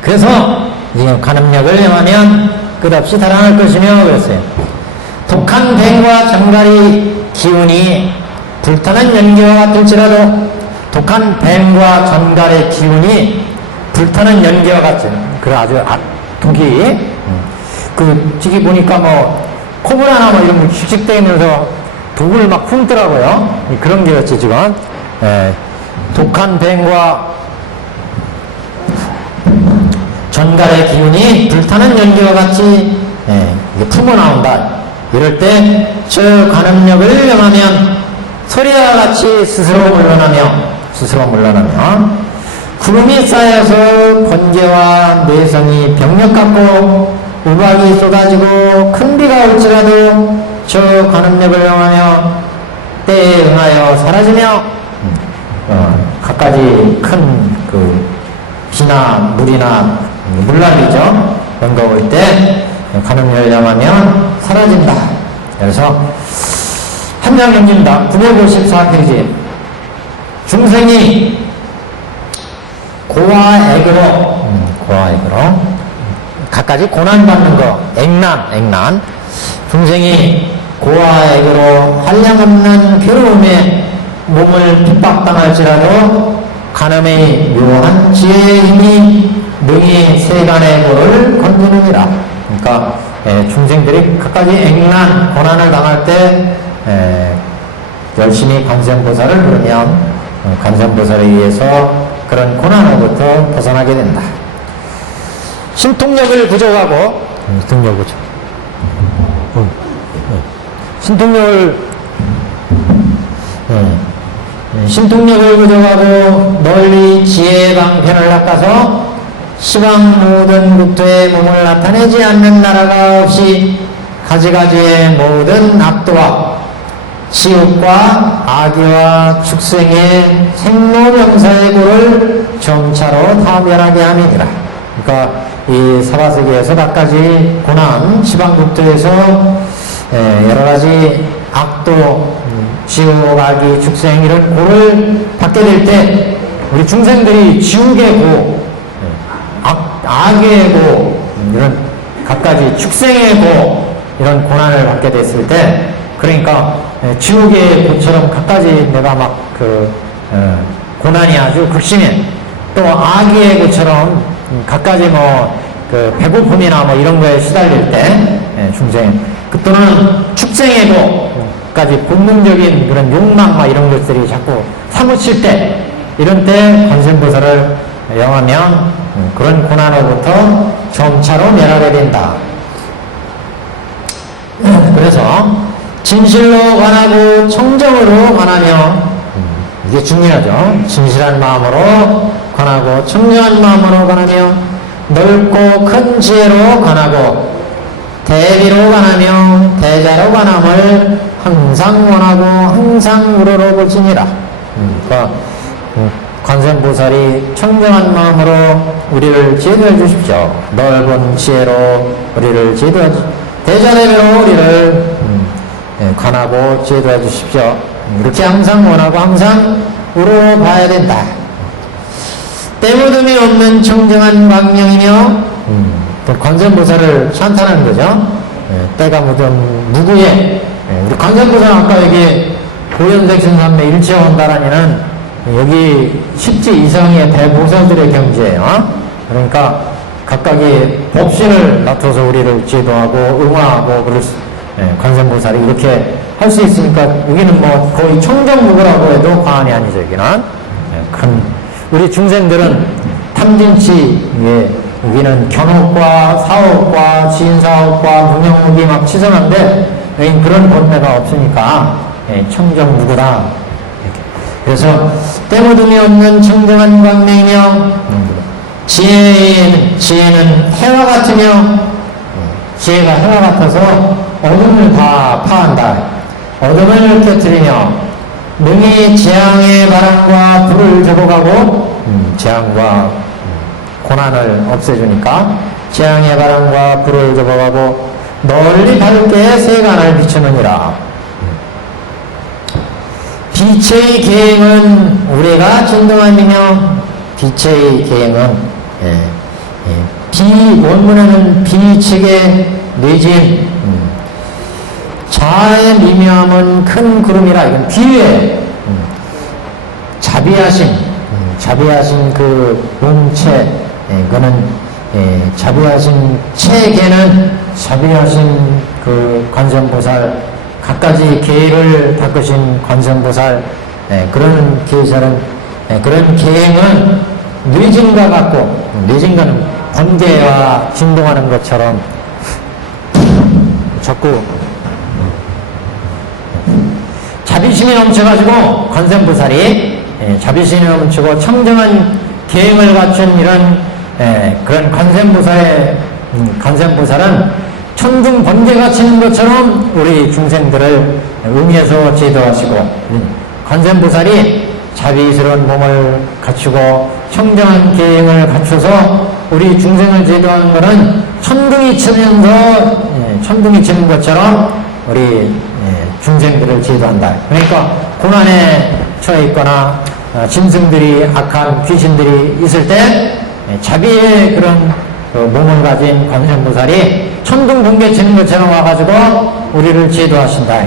그래서 이 간음력을 영하면 끝없이 달아날 것이며 그랬어요. 독한 뱀과 정갈이 기운이 불타는 연기와 같을지라도 독한 뱀과 전갈의 기운이 불타는 연기와 같죠. 그 아주 독이 저기 보니까 뭐 코브라나 뭐 이런 거 씩씩대면서 독을 막 품더라고요. 그런 게였지 지금. 독한 뱀과 전갈의 기운이 불타는 연기와 같이 이게 품어 나온다. 이럴 때 저 간음력을 영하면 소리와 같이 스스로 물러나며 구름이 쌓여서 번개와 내성이 병력 같고 우박이 쏟아지고 큰 비가 올지라도 저 간음력을 영하며 때에 응하여 사라지며 갖가지 큰 그 비나 물이나 물난리죠. 그런 거 올 때 간음력을 영하면 사라진다. 그래서 한 장 넘깁니다. 954페이지. 중생이 고와 액으로 갖가지 고난받는 거, 액난 중생이 고아에게로 한량없는 괴로움에 몸을 핍박당할지라도 간음의 묘한 지혜의 힘이 능히 세간의 고를 건지느니라. 그러니까 중생들이 끝까지 액난 고난을 당할 때 열심히 관세음보살을 부르면 관세음보살에 의해서 그런 고난으로부터 벗어나게 된다. 신통력을 부족하고 신통력 부족. 신통력을 부족하고 널리 지혜의 방편을 닦아서 시방 모든 국토에 몸을 나타내지 않는 나라가 없이 가지가지의 모든 악도와 치욕과 악의와 축생의 생로병사의 고를 점차로 다 멸하게 함이니라. 그러니까 이 사바세계에서 갖가지 고난, 시방국토에서 여러가지 악도, 지옥, 악의, 축생 이런 고를 받게 될 때 우리 중생들이 지옥의 고, 악의 고, 이런 갖가지 축생의 고 이런 고난을 받게 됐을 때 그러니까 지옥의 고처럼 갖가지 내가 막 고난이 아주 극심해. 또 악의 고처럼 갖가지 그 배고픔이나 이런 거에 시달릴 때 중생 또는 축생의 고까지 본능적인 그런 욕망 이런 것들이 자꾸 사무칠 때 이런 때 관세음보살을 영하면 그런 고난으로부터 점차로 멸하게 된다. 그래서 진실로 관하고 청정으로 관하며 이게 중요하죠. 진실한 마음으로 관하고 청정한 마음으로 관하며 넓고 큰 지혜로 관하고 대비로 관하며 대자로 관함을 항상 원하고 항상 우러러 볼지니라. 그러니까 관세음보살이 청정한 마음으로 우리를 제도해 주십시오. 넓은 지혜로 우리를 제도해 주십시오. 대자대비로 우리를 관하고 제도해 주십시오. 이렇게 항상 원하고 항상 우러봐야 된다. 때묻음이 없는 청정한 광명이며 관세음보살을 찬탄하는 거죠. 때가 묻은 무구에 우리 관세음보살 아까 여기 고연색 신삼매 일체원다라니는 여기 10지 이상의 대보살들의 경지예요. 그러니까 각각의 법신을 맡아서 우리를 제도하고 응화하고 그럴 수, 관세음보살이 이렇게 할 수 있으니까 여기는 거의 청정무구라고 해도 과언이 아니죠. 여기는 큰 우리 중생들은 탐진치 여기는 견옥과 사옥과 지인사옥과 문영옥이 막 치성한데 여기는 그런 본매가 없으니까 청정무구다. 그래서 때묻음이 없는 청정한 광명이며 지혜는 해와 같으며 지혜가 해와 같아서 어둠을 다 파한다. 어둠을 켜뜨리며 능히 재앙의 바람과 불을 접어가고 재앙과 고난을 없애주니까 재앙의 바람과 불을 접어가고 널리 밝게 세간을 비추느니라. 빛의 계행은 우리가 진동함이며 빛의 계행은 원문에는 비책의 내진 자의 미묘함은 큰 구름이라. 이건 뒤에 자비하신 그 몸체 그는 자비하신 체계는 자비하신 그 관세음보살 갖가지 계를 닦으신 관세음보살 그런 계절은 그런 계행은 뇌진과 같고 뇌진과는 번개와 진동하는 것처럼 자꾸 자비심이 넘쳐가지고 관세음보살이 자비심이 넘치고 청정한 계행을 갖춘 이런 그런 관세음보살은 천둥 번개가 치는 것처럼 우리 중생들을 응해서 제도하시고 관세음보살이 자비스러운 몸을 갖추고 청정한 계행을 갖춰서 우리 중생을 제도하는 것은 천둥이 치는 것처럼 우리 중생들을 제도한다. 그러니까 고난에 처해 있거나 짐승들이 악한 귀신들이 있을 때 자비의 그런 몸을 가진 관세음보살이 천둥 번개 치는 것처럼 와가지고 우리를 제도하신다.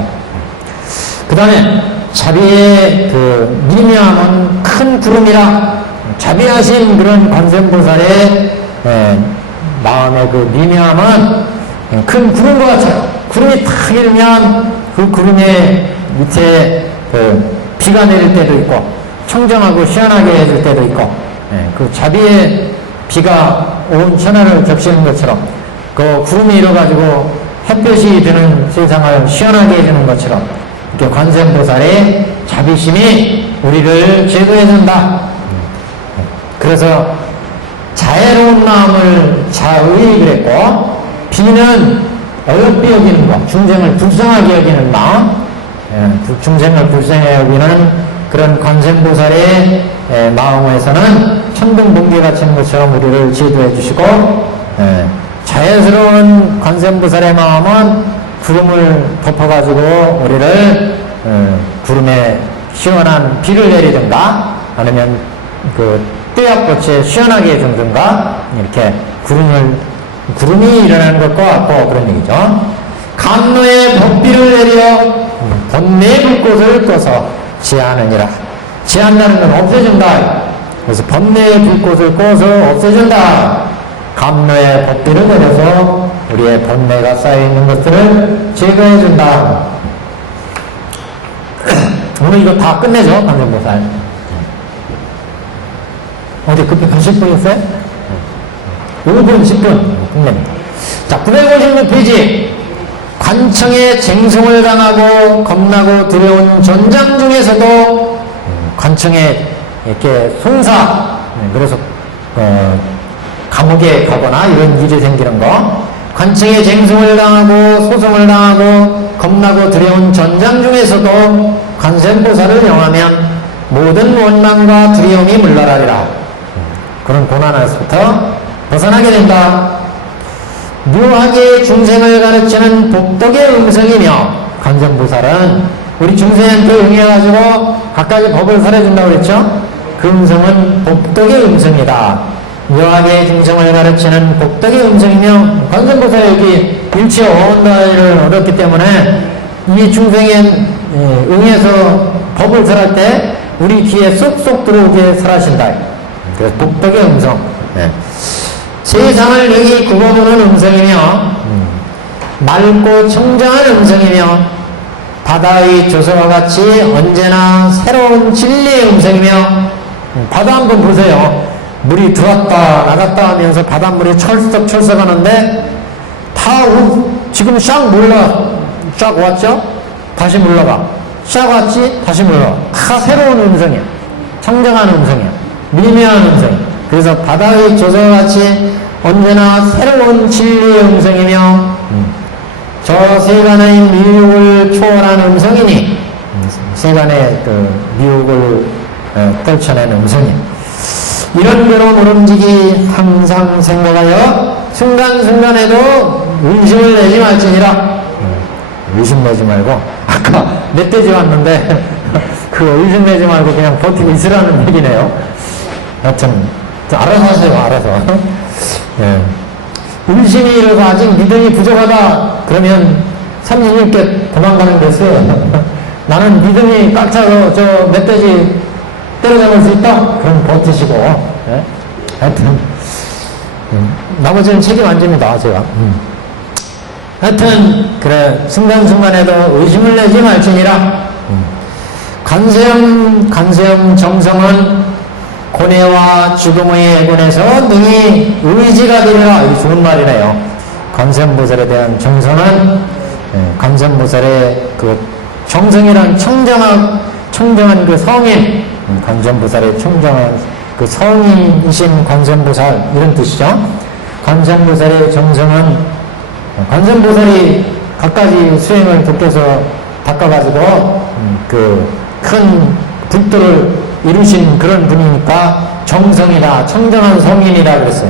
그 다음에 자비의 그 미묘함은 큰 구름이라, 자비하신 그런 관세음보살의 마음의 그 미묘함은 큰 구름과 같아요. 구름이 탁 일면 그 구름의 밑에 그 비가 내릴 때도 있고 청정하고 시원하게 해줄 때도 있고, 그 자비의 비가 온 천하를 적시는 것처럼 그 구름이 일어가지고 햇볕이 드는 세상을 시원하게 해주는 것처럼 이렇게 관세음보살의 자비심이 우리를 제도해준다. 그래서 자애로운 마음을 자의 그랬고, 비는 어렵게 여기는 것, 중생을 불쌍하게 여기는 마음, 중생을 불쌍하게 여기는 그런 관세음보살의 마음에서는 천둥 번개가 치는 것처럼 우리를 제도해 주시고, 자연스러운 관세음보살의 마음은 구름을 덮어가지고 우리를 구름에 시원한 비를 내리든가 아니면 그 떼약볕에 시원하게 해주든가, 이렇게 구름이 일어나는 것과 같고 그런 얘기죠. 간로에 법비를 내려 번뇌 불꽃을 꺼서 제하느니라. 제한다는 건 없애준다. 그래서 번뇌의 불꽃을 꺼서 없애준다. 감로에 법비를 내려서 우리의 번뇌가 쌓여있는 것들을 제거해준다. 오늘 이거 다 끝내죠, 관세음보살. 어디 급히 가실 분이었어요? 5분, 10분 끝냅니다. 자, 956페이지. 관청에 쟁송을 당하고 겁나고 두려운 전장 중에서도 관청에 이렇게 송사, 그래서 감옥에 가거나 이런 일이 생기는 거, 관청에 쟁송을 당하고 소송을 당하고 겁나고 두려운 전장 중에서도 관세음보살을 영하면 모든 원망과 두려움이 물러나리라. 그런 고난에서부터 벗어나게 된다. 묘하게 중생을 가르치는 복덕의 음성이며, 관세음보살은 우리 중생한테 응해가지고 갖가지 법을 설해준다고 그랬죠? 그 음성은 복덕의 음성이다. 묘하게 중생을 가르치는 복덕의 음성이며, 관세음보살 여기 일체 어원다를 얻었기 때문에 이 중생에 응해서 법을 설할 때 우리 귀에 쏙쏙 들어오게 설하신다. 그래서 복덕의 음성. 세상을 능히 굽어보는 음성이며, 맑고 청정한 음성이며, 바다의 조서와 같이 언제나 새로운 진리의 음성이며, 바다 한번 보세요. 물이 들어왔다 나갔다 하면서 바닷물이 철썩철썩 하는데 지금 쫙 왔죠? 다시 물러가. 쫙 왔지? 다시 물러가. 다 새로운 음성이야. 청정한 음성이야. 미묘한 음성이야. 그래서 바다의 조서와 같이 언제나 새로운 진리의 음성이며, 저 세간의 미혹을 초월한 음성이니, 세간의 그 미혹을 떨쳐낸 음성이야. 이런 대로 모름지기 항상 생각하여 순간순간에도 의심을 내지 말지니라. 의심 내지 말고, 아까 멧돼지 왔는데 그 의심 내지 말고 그냥 버티고 있으라는 얘기네요. 여튼 알아서 하세요. 알아서. 의심이 일어서 아직 믿음이 부족하다 그러면 삼신님께 도망가는 게 있어요. 나는 믿음이 꽉 차서 저 멧돼지 때려잡을 수 있다? 그럼 버티시고. 하여튼 나머지는 책임 안 집니다, 제가. 하여튼 그래, 순간순간에도 의심을 내지 말지니라. 관세음 정성은 고뇌와 죽음의 해군에서 능히 의지가 되리라. 이 좋은 말이네요. 관세음보살에 대한 정성은, 관세음보살의 그 정성이란 청정한 그 성인, 관세음보살의 청정한 그 성인이신 관세음보살, 이런 뜻이죠. 관세음보살의 정성은, 관세음보살이 갖가지 수행을 돕게서 닦아가지고 그 큰 불도를 이루신 그런 분이니까 정성이다, 청정한 성인이다 그랬어요.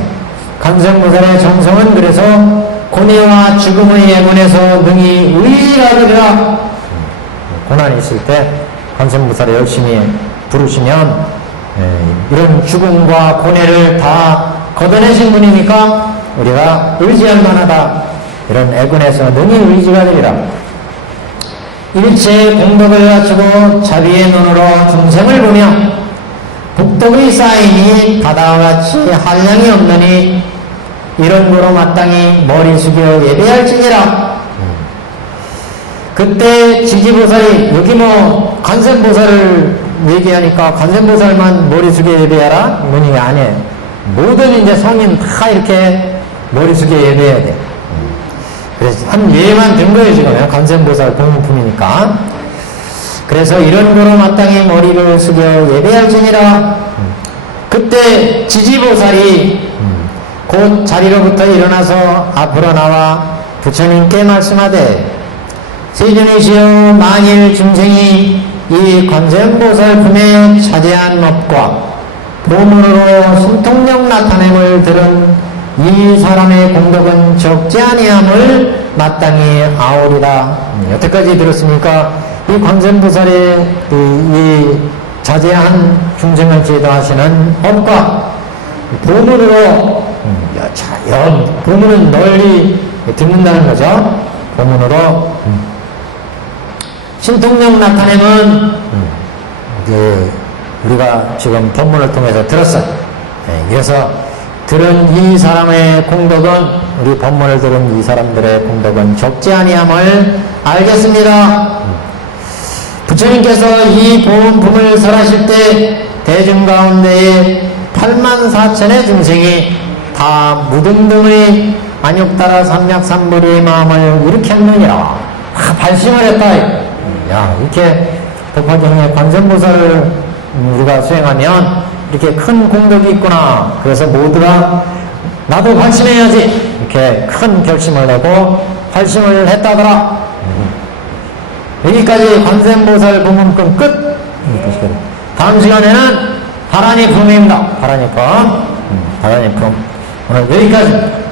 관세음보살의 정성은 그래서 고뇌와 죽음의 예문에서 능히 의지가 되리라. 고난이 있을 때 관세음보살을 열심히 부르시면 이런 죽음과 고뇌를 다 걷어내신 분이니까 우리가 의지할 만하다. 이런 애근에서 능히 의지가 되리라. 일체의 공덕을 갖추고 자비의 눈으로 중생을 보며 복덕의 쌓이니 바다와 같이 한량이 없느니 이런 거로 마땅히 머리 숙여 예배할지니라. 그때 지지보살이 여기 뭐 관세음보살을 얘기하니까 관세음보살만 머리 숙여 예배하라? 문이 아니에요. 모든 이제 성인 다 이렇게 머리 숙여 예배해야 돼. 그래서 한 예만 든 거예요, 지금. 관세음보살 공문품이니까. 그래서 이런 거로 마땅히 머리를 숙여 예배할지니라. 그때 지지보살이 곧 자리로부터 일어나서 앞으로 나와 부처님께 말씀하되 세존이시여 만일 중생이 이 관세음보살 품에 차대한 법과 보문으로 신통력 나타냄을 들은 이 사람의 공덕은 적지 아니함을 마땅히 아오리라. 여태까지 들었으니까 이 관세음보살의 이 자제한 중생을 제도하시는 법과 보문으로 보문은 널리 듣는다는 거죠. 보문으로 신통력 나타냄은 우리가 지금 본문을 통해서 들었어요. 그래서 들은 이 사람의 공덕은 우리 본문을 들은 이 사람들의 공덕은 적지 아니함을 알겠습니다. 부처님께서 이 보문품을 설하실 때 대중 가운데에 84,000의 중생이 다 무등등의 안욕따라 삼맥삼불의 마음을 일으켰느니라. 발심을 했다. 야, 이렇게 법화경의 관세음보살을 우리가 수행하면 이렇게 큰 공덕이 있구나. 그래서 모두가 나도 발심해야지. 이렇게 큰 결심을 내고 발심을 했다더라. 여기까지 관세음보살 법문품 끝. 다음 시간에는 바라니 품입니다. 바라니 품. 오늘 여기까지.